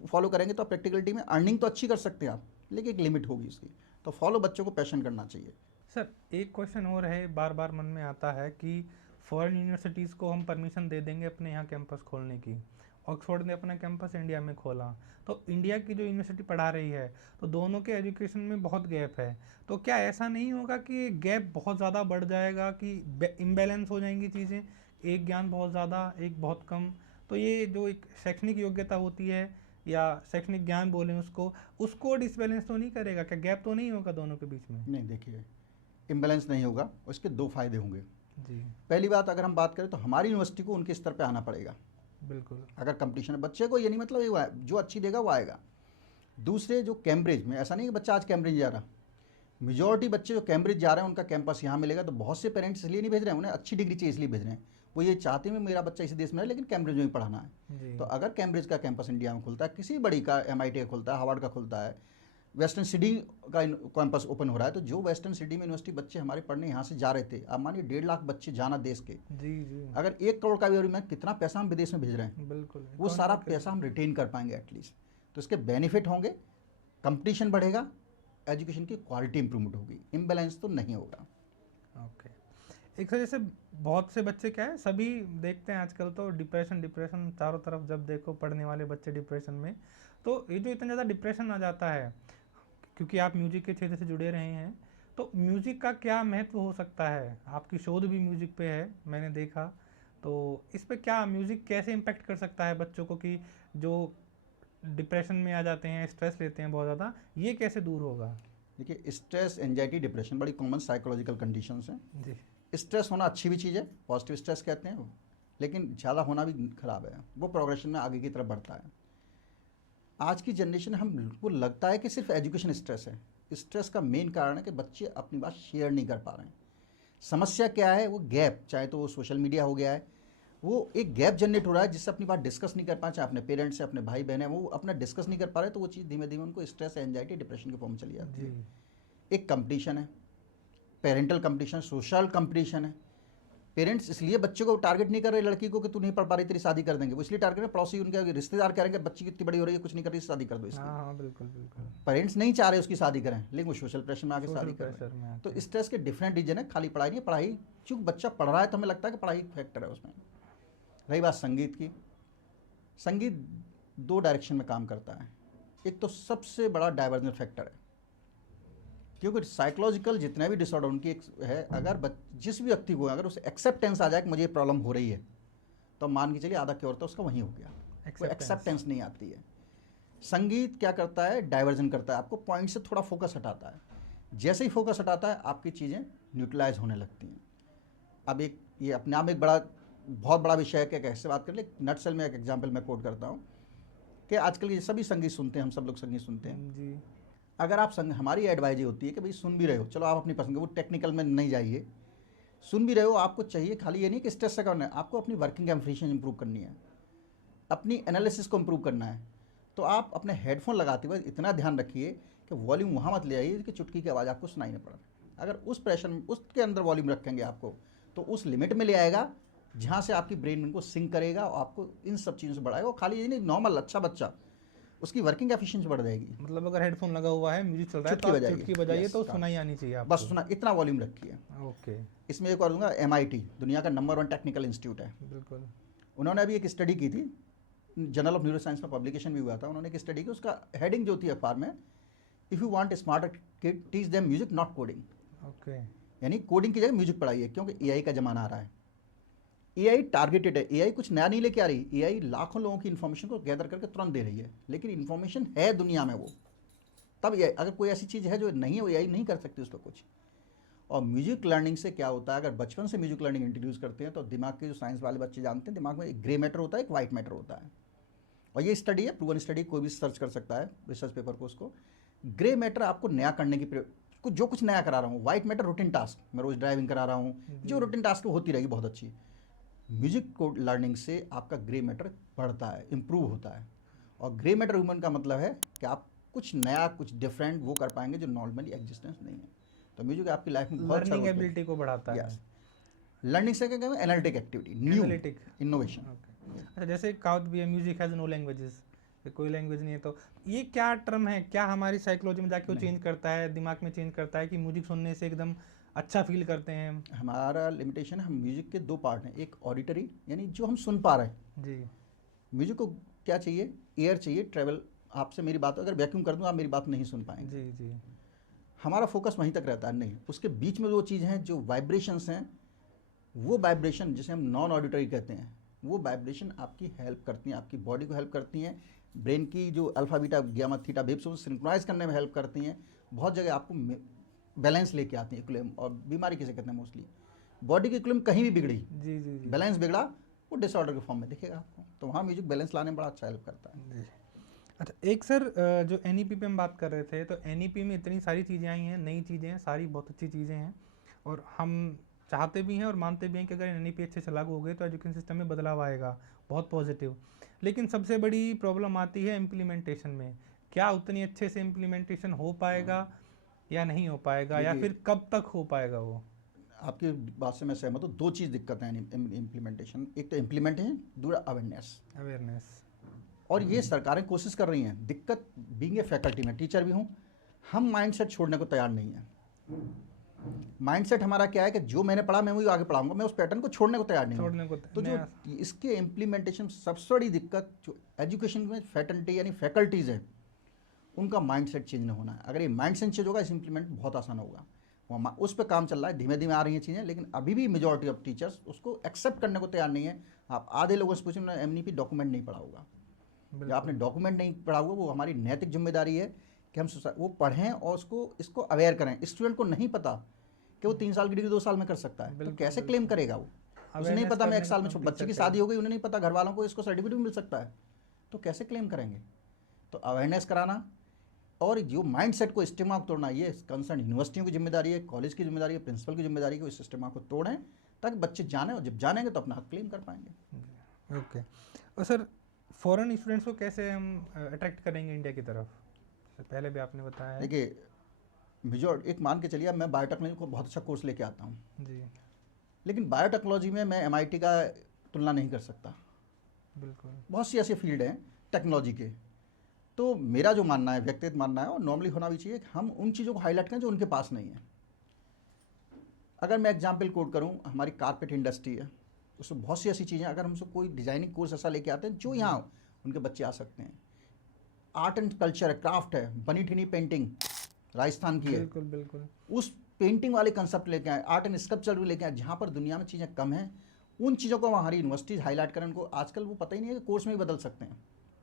फॉलो करेंगे तो प्रैक्टिकलिटी में अर्निंग तो अच्छी कर सकते हैं आप, लेकिन एक लिमिट होगी उसकी। तो फॉलो बच्चों को पैशन करना चाहिए। सर, एक क्वेश्चन और है, बार बार मन में आता है कि फॉरेन यूनिवर्सिटीज़ को हम परमिशन दे देंगे अपने यहाँ कैंपस खोलने की। ऑक्सफोर्ड ने अपना कैंपस इंडिया में खोला, तो इंडिया की जो यूनिवर्सिटी पढ़ा रही है, तो दोनों के एजुकेशन में बहुत गैप है। तो क्या ऐसा नहीं होगा कि गैप बहुत ज़्यादा बढ़ जाएगा, कि इम्बैलेंस हो जाएंगी चीज़ें, एक ज्ञान बहुत ज़्यादा, एक बहुत कम? तो ये जो एक शैक्षणिक योग्यता होती है, या शैक्षणिक ज्ञान बोलें उसको डिसबैलेंस तो नहीं करेगा? क्या गैप तो नहीं होगा दोनों के बीच में? नहीं, देखिए, इम्बैलेंस नहीं होगा, उसके दो फायदे होंगे। जी पहली बात, अगर हम बात करें तो हमारी यूनिवर्सिटी को उनके स्तर पे आना पड़ेगा। बिल्कुल। अगर कंपटीशन है, बच्चे को ये नहीं मतलब ये जो अच्छी देगा वो आएगा। दूसरे, जो कैम्ब्रिज में, ऐसा नहीं कि बच्चा आज कैम्ब्रिज जा रहा, मेजॉरिटी बच्चे जो कैम्ब्रिज जा रहे हैं उनका कैंपस यहाँ मिलेगा। तो बहुत से पेरेंट्स इसलिए नहीं भेज रहे हैं, उन्हें अच्छी डिग्री चाहिए इसलिए भेज रहे हैं। वो ये चाहते हैं मेरा बच्चा इसी देश में है लेकिन कैम्ब्रिज में ही पढ़ाना है। जी तो अगर कैम्ब्रिज का कैंपस इंडिया में खुलता है, किसी बड़ी का, MIT का खुलता है, हार्वर्ड का खुलता है, वेस्टर्न सिटी का कैंपस ओपन हो रहा है, तो जो वेस्टर्न सिटी में यूनिवर्सिटी बच्चे हमारे पढ़ने यहाँ से जा रहे थे, आप मानिए 1.5 लाख बच्चे जाना देश के, जी जी अगर 1 करोड़ का भी मैं कितना पैसा हम विदेश में भेज रहे हैं, बिल्कुल। वो सारा पैसा हम रिटेन कर पाएंगे एटलीस्ट। तो इसके बेनिफिट होंगे, कंपटीशन बढ़ेगा, एजुकेशन की क्वालिटी इंप्रूवमेंट होगी, इम्बैलेंस तो नहीं होगा। ओके। एक तो जैसे बहुत से बच्चे क्या है, सभी देखते हैं आजकल तो डिप्रेशन चारों तरफ, जब देखो पढ़ने वाले बच्चे डिप्रेशन में। तो ये जो इतना ज़्यादा डिप्रेशन आ जाता है, क्योंकि आप म्यूजिक के क्षेत्र से जुड़े रहे हैं, तो म्यूजिक का क्या महत्व हो सकता है? आपकी शोध भी म्यूजिक पे है, मैंने देखा। तो इस पे क्या म्यूजिक कैसे इम्पेक्ट कर सकता है बच्चों को, कि जो डिप्रेशन में आ जाते हैं, स्ट्रेस लेते हैं बहुत ज़्यादा, ये कैसे दूर होगा? देखिए, स्ट्रेस, एंजाइटी, डिप्रेशन बड़ी कॉमन साइकोलॉजिकल कंडीशंस हैं। जी स्ट्रेस होना अच्छी भी चीज़ है, पॉजिटिव स्ट्रेस कहते हैं वो, लेकिन ज़्यादा होना भी खराब है, वो प्रोग्रेशन में आगे की तरफ बढ़ता है। आज की जनरेशन हमको लगता है कि सिर्फ एजुकेशन स्ट्रेस है। स्ट्रेस का मेन कारण है कि बच्चे अपनी बात शेयर नहीं कर पा रहे हैं। समस्या क्या है? वो गैप, चाहे तो वो सोशल मीडिया हो गया है, वो एक गैप जनरेट हो रहा है जिससे अपनी बात डिस्कस नहीं कर पा, चाहे अपने पेरेंट्स से, अपने भाई बहन है, वो अपना डिस्कस नहीं कर पा रहे, तो वो चीज़ धीमे धीमे उनको स्ट्रेस, एंजाइटी, डिप्रेशन के फॉर्म में चली जाती है। एक कंपटीशन है, पेरेंटल कंपटीशन, सोशल कंपटीशन है। पेरेंट्स इसलिए बच्चे को टारगेट नहीं कर रहे लड़की को कि तू नहीं पढ़ पा रही तेरी शादी कर देंगे, वो इसलिए टारगेट है, पड़ोसी उनके रिश्तेदार कह रहे हैं कि बच्ची कितनी बड़ी हो रही है, कुछ नहीं कर रही, शादी कर दो इसकी। हाँ बिल्कुल बिल्कुल। पेरेंट्स नहीं चाह रहे उसकी शादी करें, लेकिन वो सोशल प्रेशर में आके शादी कर रहे हैं। तो स्ट्रेस के डिफरेंट रीजन है, खाली पढ़ाई नहीं। पढ़ाई, चूंकि बच्चा पढ़ रहा है तो हमें लगता है कि पढ़ाई फैक्टर है उसमें। रही बात संगीत की, संगीत 2 डायरेक्शन में काम करता है। एक तो सबसे बड़ा डाइवर्जन फैक्टर है, क्योंकि साइकोलॉजिकल जितने भी डिसऑर्डर उनकी एक है, अगर जिस भी व्यक्ति को अगर उसे एक्सेप्टेंस आ जाए कि मुझे ये प्रॉब्लम हो रही है, तो मान के चलिए आधा क्योर तो उसका वहीं हो गया। वो एक्सेप्टेंस नहीं आती है। संगीत क्या करता है? डाइवर्जन करता है, आपको पॉइंट से थोड़ा फोकस हटाता है। जैसे ही फोकस हटाता है, आपकी चीज़ें न्यूट्रलाइज होने लगती हैं। अब एक ये अपने आप में एक बहुत बड़ा विषय है कि कैसे बात कर ले। नटसेल में एक एग्जाम्पल मैं कोट करता हूँ कि आजकल ये सभी संगीत सुनते हैं, हम सब लोग संगीत सुनते हैं जी। अगर आप हमारी एडवाइज ये होती है कि भाई सुन भी रहे हो, चलो आप अपनी पसंद के, वो टेक्निकल में नहीं जाइए, सुन भी रहे हो, आपको चाहिए खाली ये नहीं कि स्ट्रेस से करना है, आपको अपनी वर्किंग एफिशिएंसी इंप्रूव करनी है, अपनी एनालिसिस को इंप्रूव करना है। तो आप अपने हेडफोन लगाते हुए इतना ध्यान रखिए कि वॉल्यूम वहाँ मत ले आइए कि चुटकी की आवाज़ आपको सुनाई नहीं पड़े। अगर उस प्रेशर में, उसके अंदर वॉल्यूम रखेंगे आपको, तो उस लिमिट में ले आएगा जहाँ से आपकी ब्रेन इनको सिंक करेगा और आपको इन सब चीज़ों से बढ़ाएगा। और खाली ये नहीं, नॉर्मल अच्छा बच्चा उसकी वर्किंग एफिशिएंसी बढ़ जाएगी। मतलब अगर हेडफोन लगा हुआ है, म्यूजिक चल रहा है तो चुटकी आप बजाइए। चुटकी बजाइए Yes, तो हाँ। सुनाई आनी चाहिए आपको। बस सुना, इतना वॉल्यूम रखिए। ओके, इसमें एक और दूंगा, MIT दुनिया का नंबर 1 टेक्निकल इंस्टीट्यूट है। बिल्कुल। उन्होंने अभी एक स्टडी की थी, जर्नल ऑफ न्यूरो साइंस में पब्लिकेशन भी हुआ था। उन्होंने एक स्टडी की, उसका हेडिंग जो थी अखबार में, if you want smarter kid teach them music not coding. Okay, यानी कोडिंग की जगह म्यूजिक पढ़ाइए, क्योंकि AI का ज़माना आ रहा है। AI टारगेटेड है, AI कुछ नया नहीं लेके आ रही। AI लाखों लोगों की इन्फॉर्मेशन को गैदर करके तुरंत दे रही है, लेकिन इन्फॉर्मेशन है दुनिया में वो, तब AI, अगर कोई ऐसी चीज़ है जो नहीं है, वो AI नहीं कर सकती उस पर कुछ। और म्यूजिक लर्निंग से क्या होता है, अगर बचपन से म्यूजिक लर्निंग इंट्रोड्यूस करते हैं तो दिमाग के जो साइंस वाले बच्चे जानते हैं, दिमाग में एक ग्रे मैटर होता है, एक वाइट मैटर होता है। और ये स्टडी है, प्रूवन स्टडी, कोई भी सर्च कर सकता है रिसर्च पेपर को। उसको ग्रे मैटर आपको नया करने की कुछ जो कुछ नया करा रहा हूँ, वाइट मैटर रूटीन टास्क, मैं रोज ड्राइविंग करा रहा हूँ, जो रूटीन टास्क होती रहेगी बहुत अच्छी। म्यूजिक को लर्निंग से आपका ग्रे मैटर बढ़ता है, इम्प्रूव होता है। और ग्रे मैटर ह्यूमन का मतलब है कि आप कुछ नया, कुछ डिफरेंट वो कर पाएंगे जो नॉर्मली एग्जिस्टेंस नहीं है। तो म्यूजिक आपकी लाइफ में बहुत लर्निंग एबिलिटी को बढ़ाता है। लर्निंग से क्या कहते हैं, analytic activity, new analytic innovation. अच्छा, जैसे कहावत भी है, म्यूजिक हैज नो लैंग्वेजेस, कोई लैंग्वेज नहीं है। तो ये क्या टर्म है, क्या हमारी साइकोलॉजी में जाके वो चेंज करता है, दिमाग में चेंज करता है कि म्यूजिक सुनने से एकदम अच्छा फील करते हैं? हमारा लिमिटेशन है, हम म्यूजिक के दो पार्ट हैं, एक ऑडिटरी यानी जो हम सुन पा रहे हैं जी, म्यूजिक को क्या चाहिए, एयर चाहिए, ट्रेवल। आपसे मेरी बात अगर वैक्यूम कर दूं, आप मेरी बात नहीं सुन पाएंगे। जी, जी, हमारा फोकस वहीं तक रहता है। नहीं, उसके बीच में वो चीज़ हैं जो वाइब्रेशंस हैं, वो वाइब्रेशन जिसे हम नॉन ऑडिटरी कहते हैं, वो वाइब्रेशन आपकी हेल्प करती हैं, आपकी बॉडी को हेल्प करती हैं, ब्रेन की जो alpha beta gamma theta waves को सिंक्रोनाइज करने में हेल्प करती हैं, बहुत जगह आपको बैलेंस लेके आती हैं, इक्विलिब्रियम। और बीमारी किसे कहते हैं, मोस्टली बॉडी की इक्विलिब्रियम कहीं भी बिगड़ी, जी, जी, जी, बैलेंस बिगड़ा, वो डिसऑर्डर के फॉर्म में दिखेगा आपको। तो वहाँ म्यूजिक बैलेंस लाने में बड़ा अच्छा हेल्प करता है। जी। अच्छा, एक सर जो NEP पे हम बात कर रहे थे, तो NEP में इतनी सारी चीज़ें आई हैं, नई चीज़ें हैं, सारी बहुत अच्छी चीज़ें हैं, और हम चाहते भी हैं और मानते भी हैं कि अगर NEP अच्छे से लागू हो गए तो एजुकेशन सिस्टम में बदलाव आएगा, बहुत पॉजिटिव। लेकिन सबसे बड़ी प्रॉब्लम आती है इम्प्लीमेंटेशन में। क्या उतनी अच्छे से इम्प्लीमेंटेशन हो पाएगा या नहीं हो पाएगा, या फिर कब तक हो पाएगा वो? आपकी बात से मैं सहमत हूँ। दो चीज़ दिक्कत है इम्प्लीमेंटेशन, एक तो इम्प्लीमेंटेशन, दूसरा अवेयरनेस। और ये सरकारें कोशिश कर रही हैं। दिक्कत बीइंग ए फैकल्टी में, टीचर भी हूँ, हम माइंडसेट छोड़ने को तैयार नहीं हैं। माइंडसेट हमारा क्या है कि जो मैंने पढ़ा मैं वही आगे पढ़ाऊंगा, मैं उस पैटर्न को छोड़ने को तैयार नहीं हूँ। तो जो इसके इम्प्लीमेंटेशन सबसे बड़ी दिक्कत जो एजुकेशन में फैकल्टी यानी फैकल्टीज़ हैं, उनका माइंडसेट चेंज नहीं होना है। अगर ये माइंडसेट चेंज होगा, इस इम्प्लीमेंट बहुत आसान होगा। वो उस पर काम चल रहा है, धीमे धीमे आ रही हैं चीज़ें, लेकिन अभी भी मेजॉरिटी ऑफ टीचर्स उसको एक्सेप्ट करने को तैयार नहीं है। आप आधे लोगों से पूछें, उन्होंने NEP डॉक्यूमेंट नहीं पढ़ा होगा। जब आपने डॉक्यूमेंट नहीं पढ़ा हुआ, वो हमारी नैतिक जिम्मेदारी है कि हम वो पढ़ें और इसको अवेयर करें। स्टूडेंट को नहीं पता कि वो 3 साल की डिग्री 2 साल में कर सकता है, तो कैसे क्लेम करेगा वो? उसे नहीं पता मैं 1 साल में बच्चे की शादी हो गई, उन्हें नहीं पता, घर वालों को इसको सर्टिफिकेट भी मिल सकता है, तो कैसे क्लेम करेंगे? तो अवेयरनेस कराना और जो माइंडसेट को, स्टिग्मा को तोड़ना, ये कंसर्न यूनिवर्सिटियों की जिम्मेदारी है, कॉलेज की जिम्मेदारी है, प्रिंसिपल की जिम्मेदारी है कि इस स्टिग्मा को तोड़ें, ताकि बच्चे जाने, और जब जानेंगे तो अपना हक क्लेम कर पाएंगे। ओके। और सर, फॉरेन स्टूडेंट्स को कैसे हम अट्रैक्ट करेंगे इंडिया की तरफ? पहले भी आपने बताया है। देखिए, एक मान के चलिए, मैं बायोटेक्नोलॉजी को बहुत अच्छा कोर्स लेके आता हूँ जी, लेकिन बायोटेक्नोलॉजी में मैं MIT का तुलना नहीं कर सकता। बिल्कुल। बहुत सी ऐसे फील्ड हैं टेक्नोलॉजी के। तो मेरा जो मानना है, व्यक्तिगत मानना है, और नॉर्मली होना भी चाहिए, कि हम उन चीज़ों को हाईलाइट करें जो उनके पास नहीं है। अगर मैं एग्जाम्पल कोट करूँ, हमारी कारपेट इंडस्ट्री है, उसमें बहुत सी ऐसी चीज़ें, अगर हमसे कोई डिज़ाइनिंग कोर्स ऐसा लेके आते हैं जो यहाँ उनके बच्चे आ सकते हैं। आर्ट एंड कल्चर है, क्राफ्ट है, बनी ठिनी पेंटिंग राजस्थान की है, बिल्कुल, बिल्कुल। उस पेंटिंग वाले कंसेप्ट लेके आए, आर्ट एंड स्कल्पचर भी लेके आए, जहाँ पर दुनिया में चीज़ें कम हैं, उन चीज़ों को हमारी यूनिवर्सिटीज़ हाईलाइट करें। उनको आजकल वो पता ही नहीं है कि कोर्स में ही बदल सकते हैं।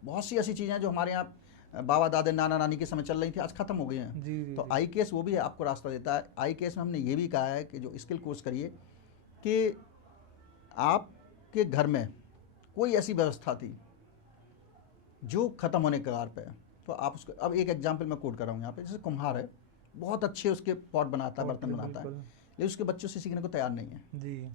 बहुत सी ऐसी चीज़ें हैं जो हमारे यहाँ बाबा दादा नाना नानी के समय चल रही थी, आज खत्म हो गई हैं। जी, जी, तो जी। IKS वो भी आपको रास्ता देता है। IKS में हमने ये भी कहा है कि जो स्किल कोर्स करिए, कि आपके घर में कोई ऐसी व्यवस्था थी जो ख़त्म होने के कगार पे है, तो आप उसको, अब एक एग्जांपल मैं कोट कर रहा हूँ यहाँ पे, जैसे कुम्हार है, बहुत अच्छे उसके पॉट बनाता है, बर्तन बनाता है, लेकिन उसके बच्चे उससे सीखने को तैयार नहीं है जी।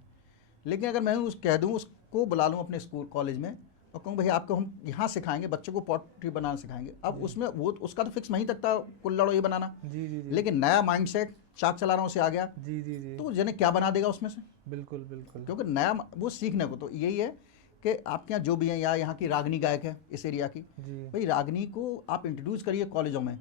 लेकिन अगर मैं कह दूँ, उसको बुला लूँ अपने स्कूल कॉलेज में और कहूँ भाई आपको हम यहाँ सिखाएंगे, बच्चों को पॉटरी बनाना सिखाएंगे, अब उसमें वो उसका तो फिक्स वहीं तक था, कुल्हड़ ये बनाना। जी, जी, जी। लेकिन नया माइंडसेट, चाक चला रहा हूँ से आ गया, जी, जी, जी। तो जने क्या बना देगा उसमें से? बिल्कुल, बिल्कुल। क्योंकि नया वो सीखने को, तो यही है कि आपके यहाँ जो भी हैं, या यहाँ की रागनी गायक है इस एरिया की, जी। भाई रागनी को आप इंट्रोड्यूस करिए कॉलेजों में।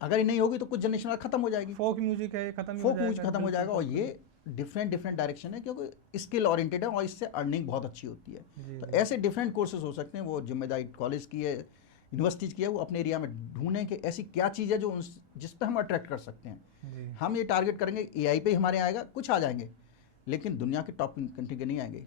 अगर ये नहीं होगी तो कुछ जनरेशन और खत्म हो जाएगी, फोक म्यूजिक है, ये खत्म ही हो फोक म्यूजिक जाएगा, खत्म हो बिल्कुल जाएगा। और folk ये डिफरेंट डायरेक्शन है, क्योंकि स्किल ओरिएंटेड है और इससे अर्निंग बहुत अच्छी होती है। जी, तो जी। ऐसे डिफरेंट कोर्सेज हो सकते हैं, वो जिम्मेदारी कॉलेज की है, यूनिवर्सिटीज की है, वो अपने एरिया में ढूंढें कि ऐसी क्या चीज़ है जो जिस पे हम अट्रैक्ट कर सकते हैं। जी। हम ये टारगेट करेंगे एआई पे ही हमारे आएगा, कुछ आ जाएंगे लेकिन दुनिया के टॉप कंट्री के नहीं आएंगे,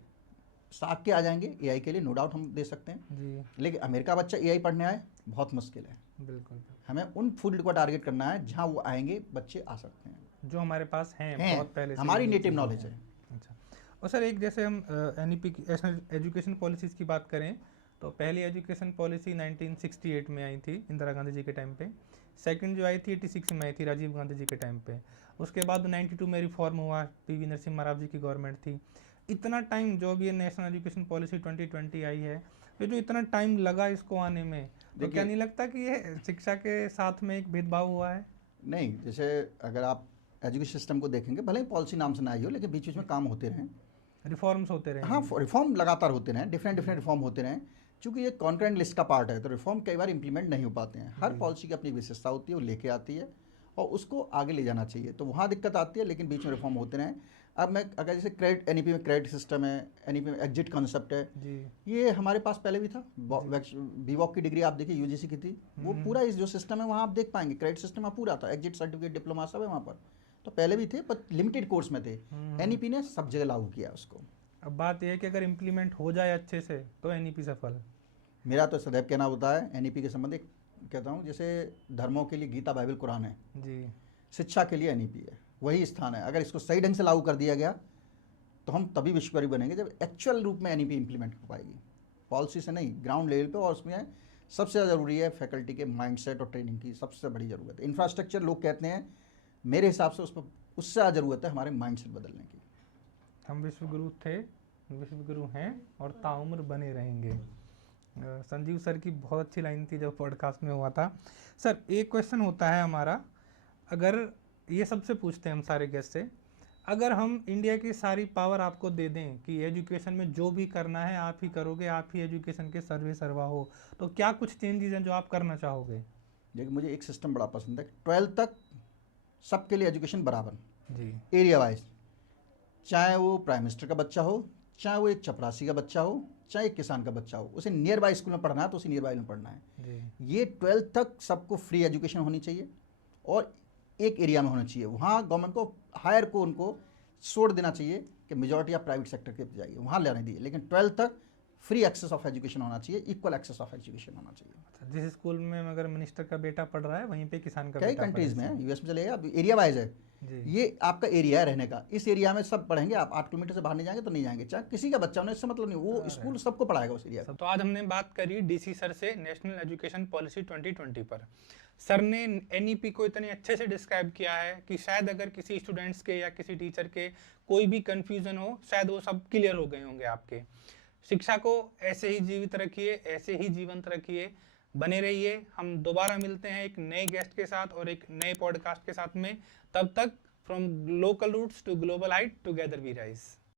साख के आ जाएंगे एआई के लिए, नो डाउट हम दे सकते हैं। जी, लेकिन अमेरिका बच्चा एआई पढ़ने आए बहुत मुश्किल है। बिल्कुल। हमें उन फील्ड को टारगेट करना है जहाँ वो आएंगे, बच्चे आ सकते हैं, जो हमारे पास हैं बहुत पहले से हमारी ये नेटिव चीज़ें नॉलेज हैं। है। अच्छा। और सर एक जैसे हम एनईपी की एजुकेशन पॉलिसीज़ की बात करें तो पहली एजुकेशन पॉलिसी 1968 में आई थी इंदिरा गांधी जी के टाइम पे। सेकंड जो आई थी 86 में आई थी राजीव गांधी जी के टाइम पे। उसके बाद 92 में रिफॉर्म हुआ, पीवी नरसिम्हा राव जी की गवर्नमेंट थी। इतना टाइम जो भी ये नेशनल एजुकेशन पॉलिसी 2020 आई है, ये जो इतना टाइम लगा इसको आने में, तो क्या नहीं लगता कि ये शिक्षा के साथ में एक भेदभाव हुआ है? नहीं, जैसे अगर आप एजुकेशन सिस्टम को देखेंगे, भले ही पॉलिसी नाम से ना आई हो, लेकिन बीच बीच में काम होते रहें, रिफॉर्म्स होते रहे हाँ, हैं। रिफॉर्म लगातार होते रहें, डिफरेंट रिफॉर्म होते रहें। चूंकि ये कॉन्करेंट लिस्ट का पार्ट है, तो रिफॉर्म कई बार इंप्लीमेंट नहीं हो पाते हैं। हर पॉलिसी की अपनी विशेषता होती है, वो लेके आती है और उसको आगे ले जाना चाहिए, तो वहाँ दिक्कत आती है, लेकिन बीच में रिफॉर्म होते रहें। अब मैं अगर जैसे क्रेडिट, एनईपी में क्रेडिट सिस्टम है, एनईपी में एग्जिट कॉन्सेप्ट है, जी। ये हमारे पास पहले भी था। बीवॉक की डिग्री आप देखिए यूजीसी की थी, वो पूरा इस जो सिस्टम है वहाँ आप देख पाएंगे, क्रेडिट सिस्टम वहाँ पूरा था, एग्जिट सर्टिफिकेट, डिप्लोमा सब है वहाँ पर। तो पहले भी थे पर लिमिटेड कोर्स में थे, एनईपी ने सब जगह लागू किया उसको। अब बात यह है कि अगर इम्प्लीमेंट हो जाए अच्छे से तो एनईपी सफल। मेरा तो सदैव कहना होता है एनईपी के संबंध एक कहता हूँ, जैसे धर्मों के लिए गीता, बाइबल, कुरान है, जी। शिक्षा के लिए एनईपी है, वही स्थान है। अगर इसको सही ढंग से लागू कर दिया गया तो हम तभी विश्वकर्मी बनेंगे जब एक्चुअल रूप में एनईपी इंप्लीमेंट हो पाएगी, पॉलिसी से नहीं, ग्राउंड लेवल पे। और उसमें सबसे ज़्यादा ज़रूरी है फैकल्टी के माइंडसेट और ट्रेनिंग की सबसे बड़ी ज़रूरत है। इंफ्रास्ट्रक्चर लोग कहते हैं, मेरे हिसाब से उसमें उससे ज़्यादा ज़रूरत है हमारे माइंडसेट बदलने की। हम विश्वगुरु थे, विश्वगुरु हैं और ताउम्र बने रहेंगे। संजीव सर की बहुत अच्छी लाइन थी जब पॉडकास्ट में हुआ था। सर एक क्वेश्चन होता है हमारा, अगर ये सबसे पूछते हैं हम सारे गेस्ट से, अगर हम इंडिया की सारी पावर आपको दे दें कि एजुकेशन में जो भी करना है आप ही करोगे, आप ही एजुकेशन के सर्वे सर्वा हो, तो क्या कुछ चेंजेस हैं जो आप करना चाहोगे? देखिए, मुझे एक सिस्टम बड़ा पसंद है, 12th तक सबके लिए एजुकेशन बराबर, जी। एरिया वाइज, चाहे वो प्राइम मिनिस्टर का बच्चा हो, चाहे वो एक चपरासी का बच्चा हो, चाहे एक किसान का बच्चा हो, उसे नियर बाय स्कूल में पढ़ना है तो उसे नियर बाय में पढ़ना है। जी। ये 12th तक सबको फ्री एजुकेशन होनी चाहिए और एक एरिया में होना चाहिए। वहाँ गवर्नमेंट को हायर को उनको छोड़ देना चाहिए कि मेजॉरिटी आप प्राइवेट सेक्टर के जाइए, वहाँ लेने दिए, लेकिन 12th तक फ्री एक्सेस ऑफ एजुकेशन होना चाहिए, इक्वल एक्सेस ऑफ एजुकेशन होना चाहिए। अच्छा, जिस स्कूल में अगर मिनिस्टर का बेटा पढ़ रहा है वहीं पे किसान का कई बेटा कंट्रीज में पढ़े। है, यूएस में चलेगा, एरिया वाइज है। जी। ये आपका एरिया है रहने का, इस एरिया में सब पढ़ेंगे, आप 8 किलोमीटर से बाहर नहीं जाएंगे तो नहीं जाएंगे, चाहे किसी का बच्चा होने इससे मतलब नहीं, वो स्कूल सबको पढ़ाएगा उस एरिया। तो आज हमने बात करी डीसी सर से नेशनल एजुकेशन पॉलिसी 2020 पर। सर ने एनईपी को इतने अच्छे से डिस्क्राइब किया है कि शायद अगर किसी स्टूडेंट्स के या किसी टीचर के कोई भी कंफ्यूजन हो, शायद वो सब क्लियर हो गए होंगे आपके। शिक्षा को ऐसे ही जीवित रखिए, ऐसे ही जीवंत रखिए, बने रहिए। हम दोबारा मिलते हैं एक नए गेस्ट के साथ और एक नए पॉडकास्ट के साथ में। तब तक from local roots to global height, together we rise.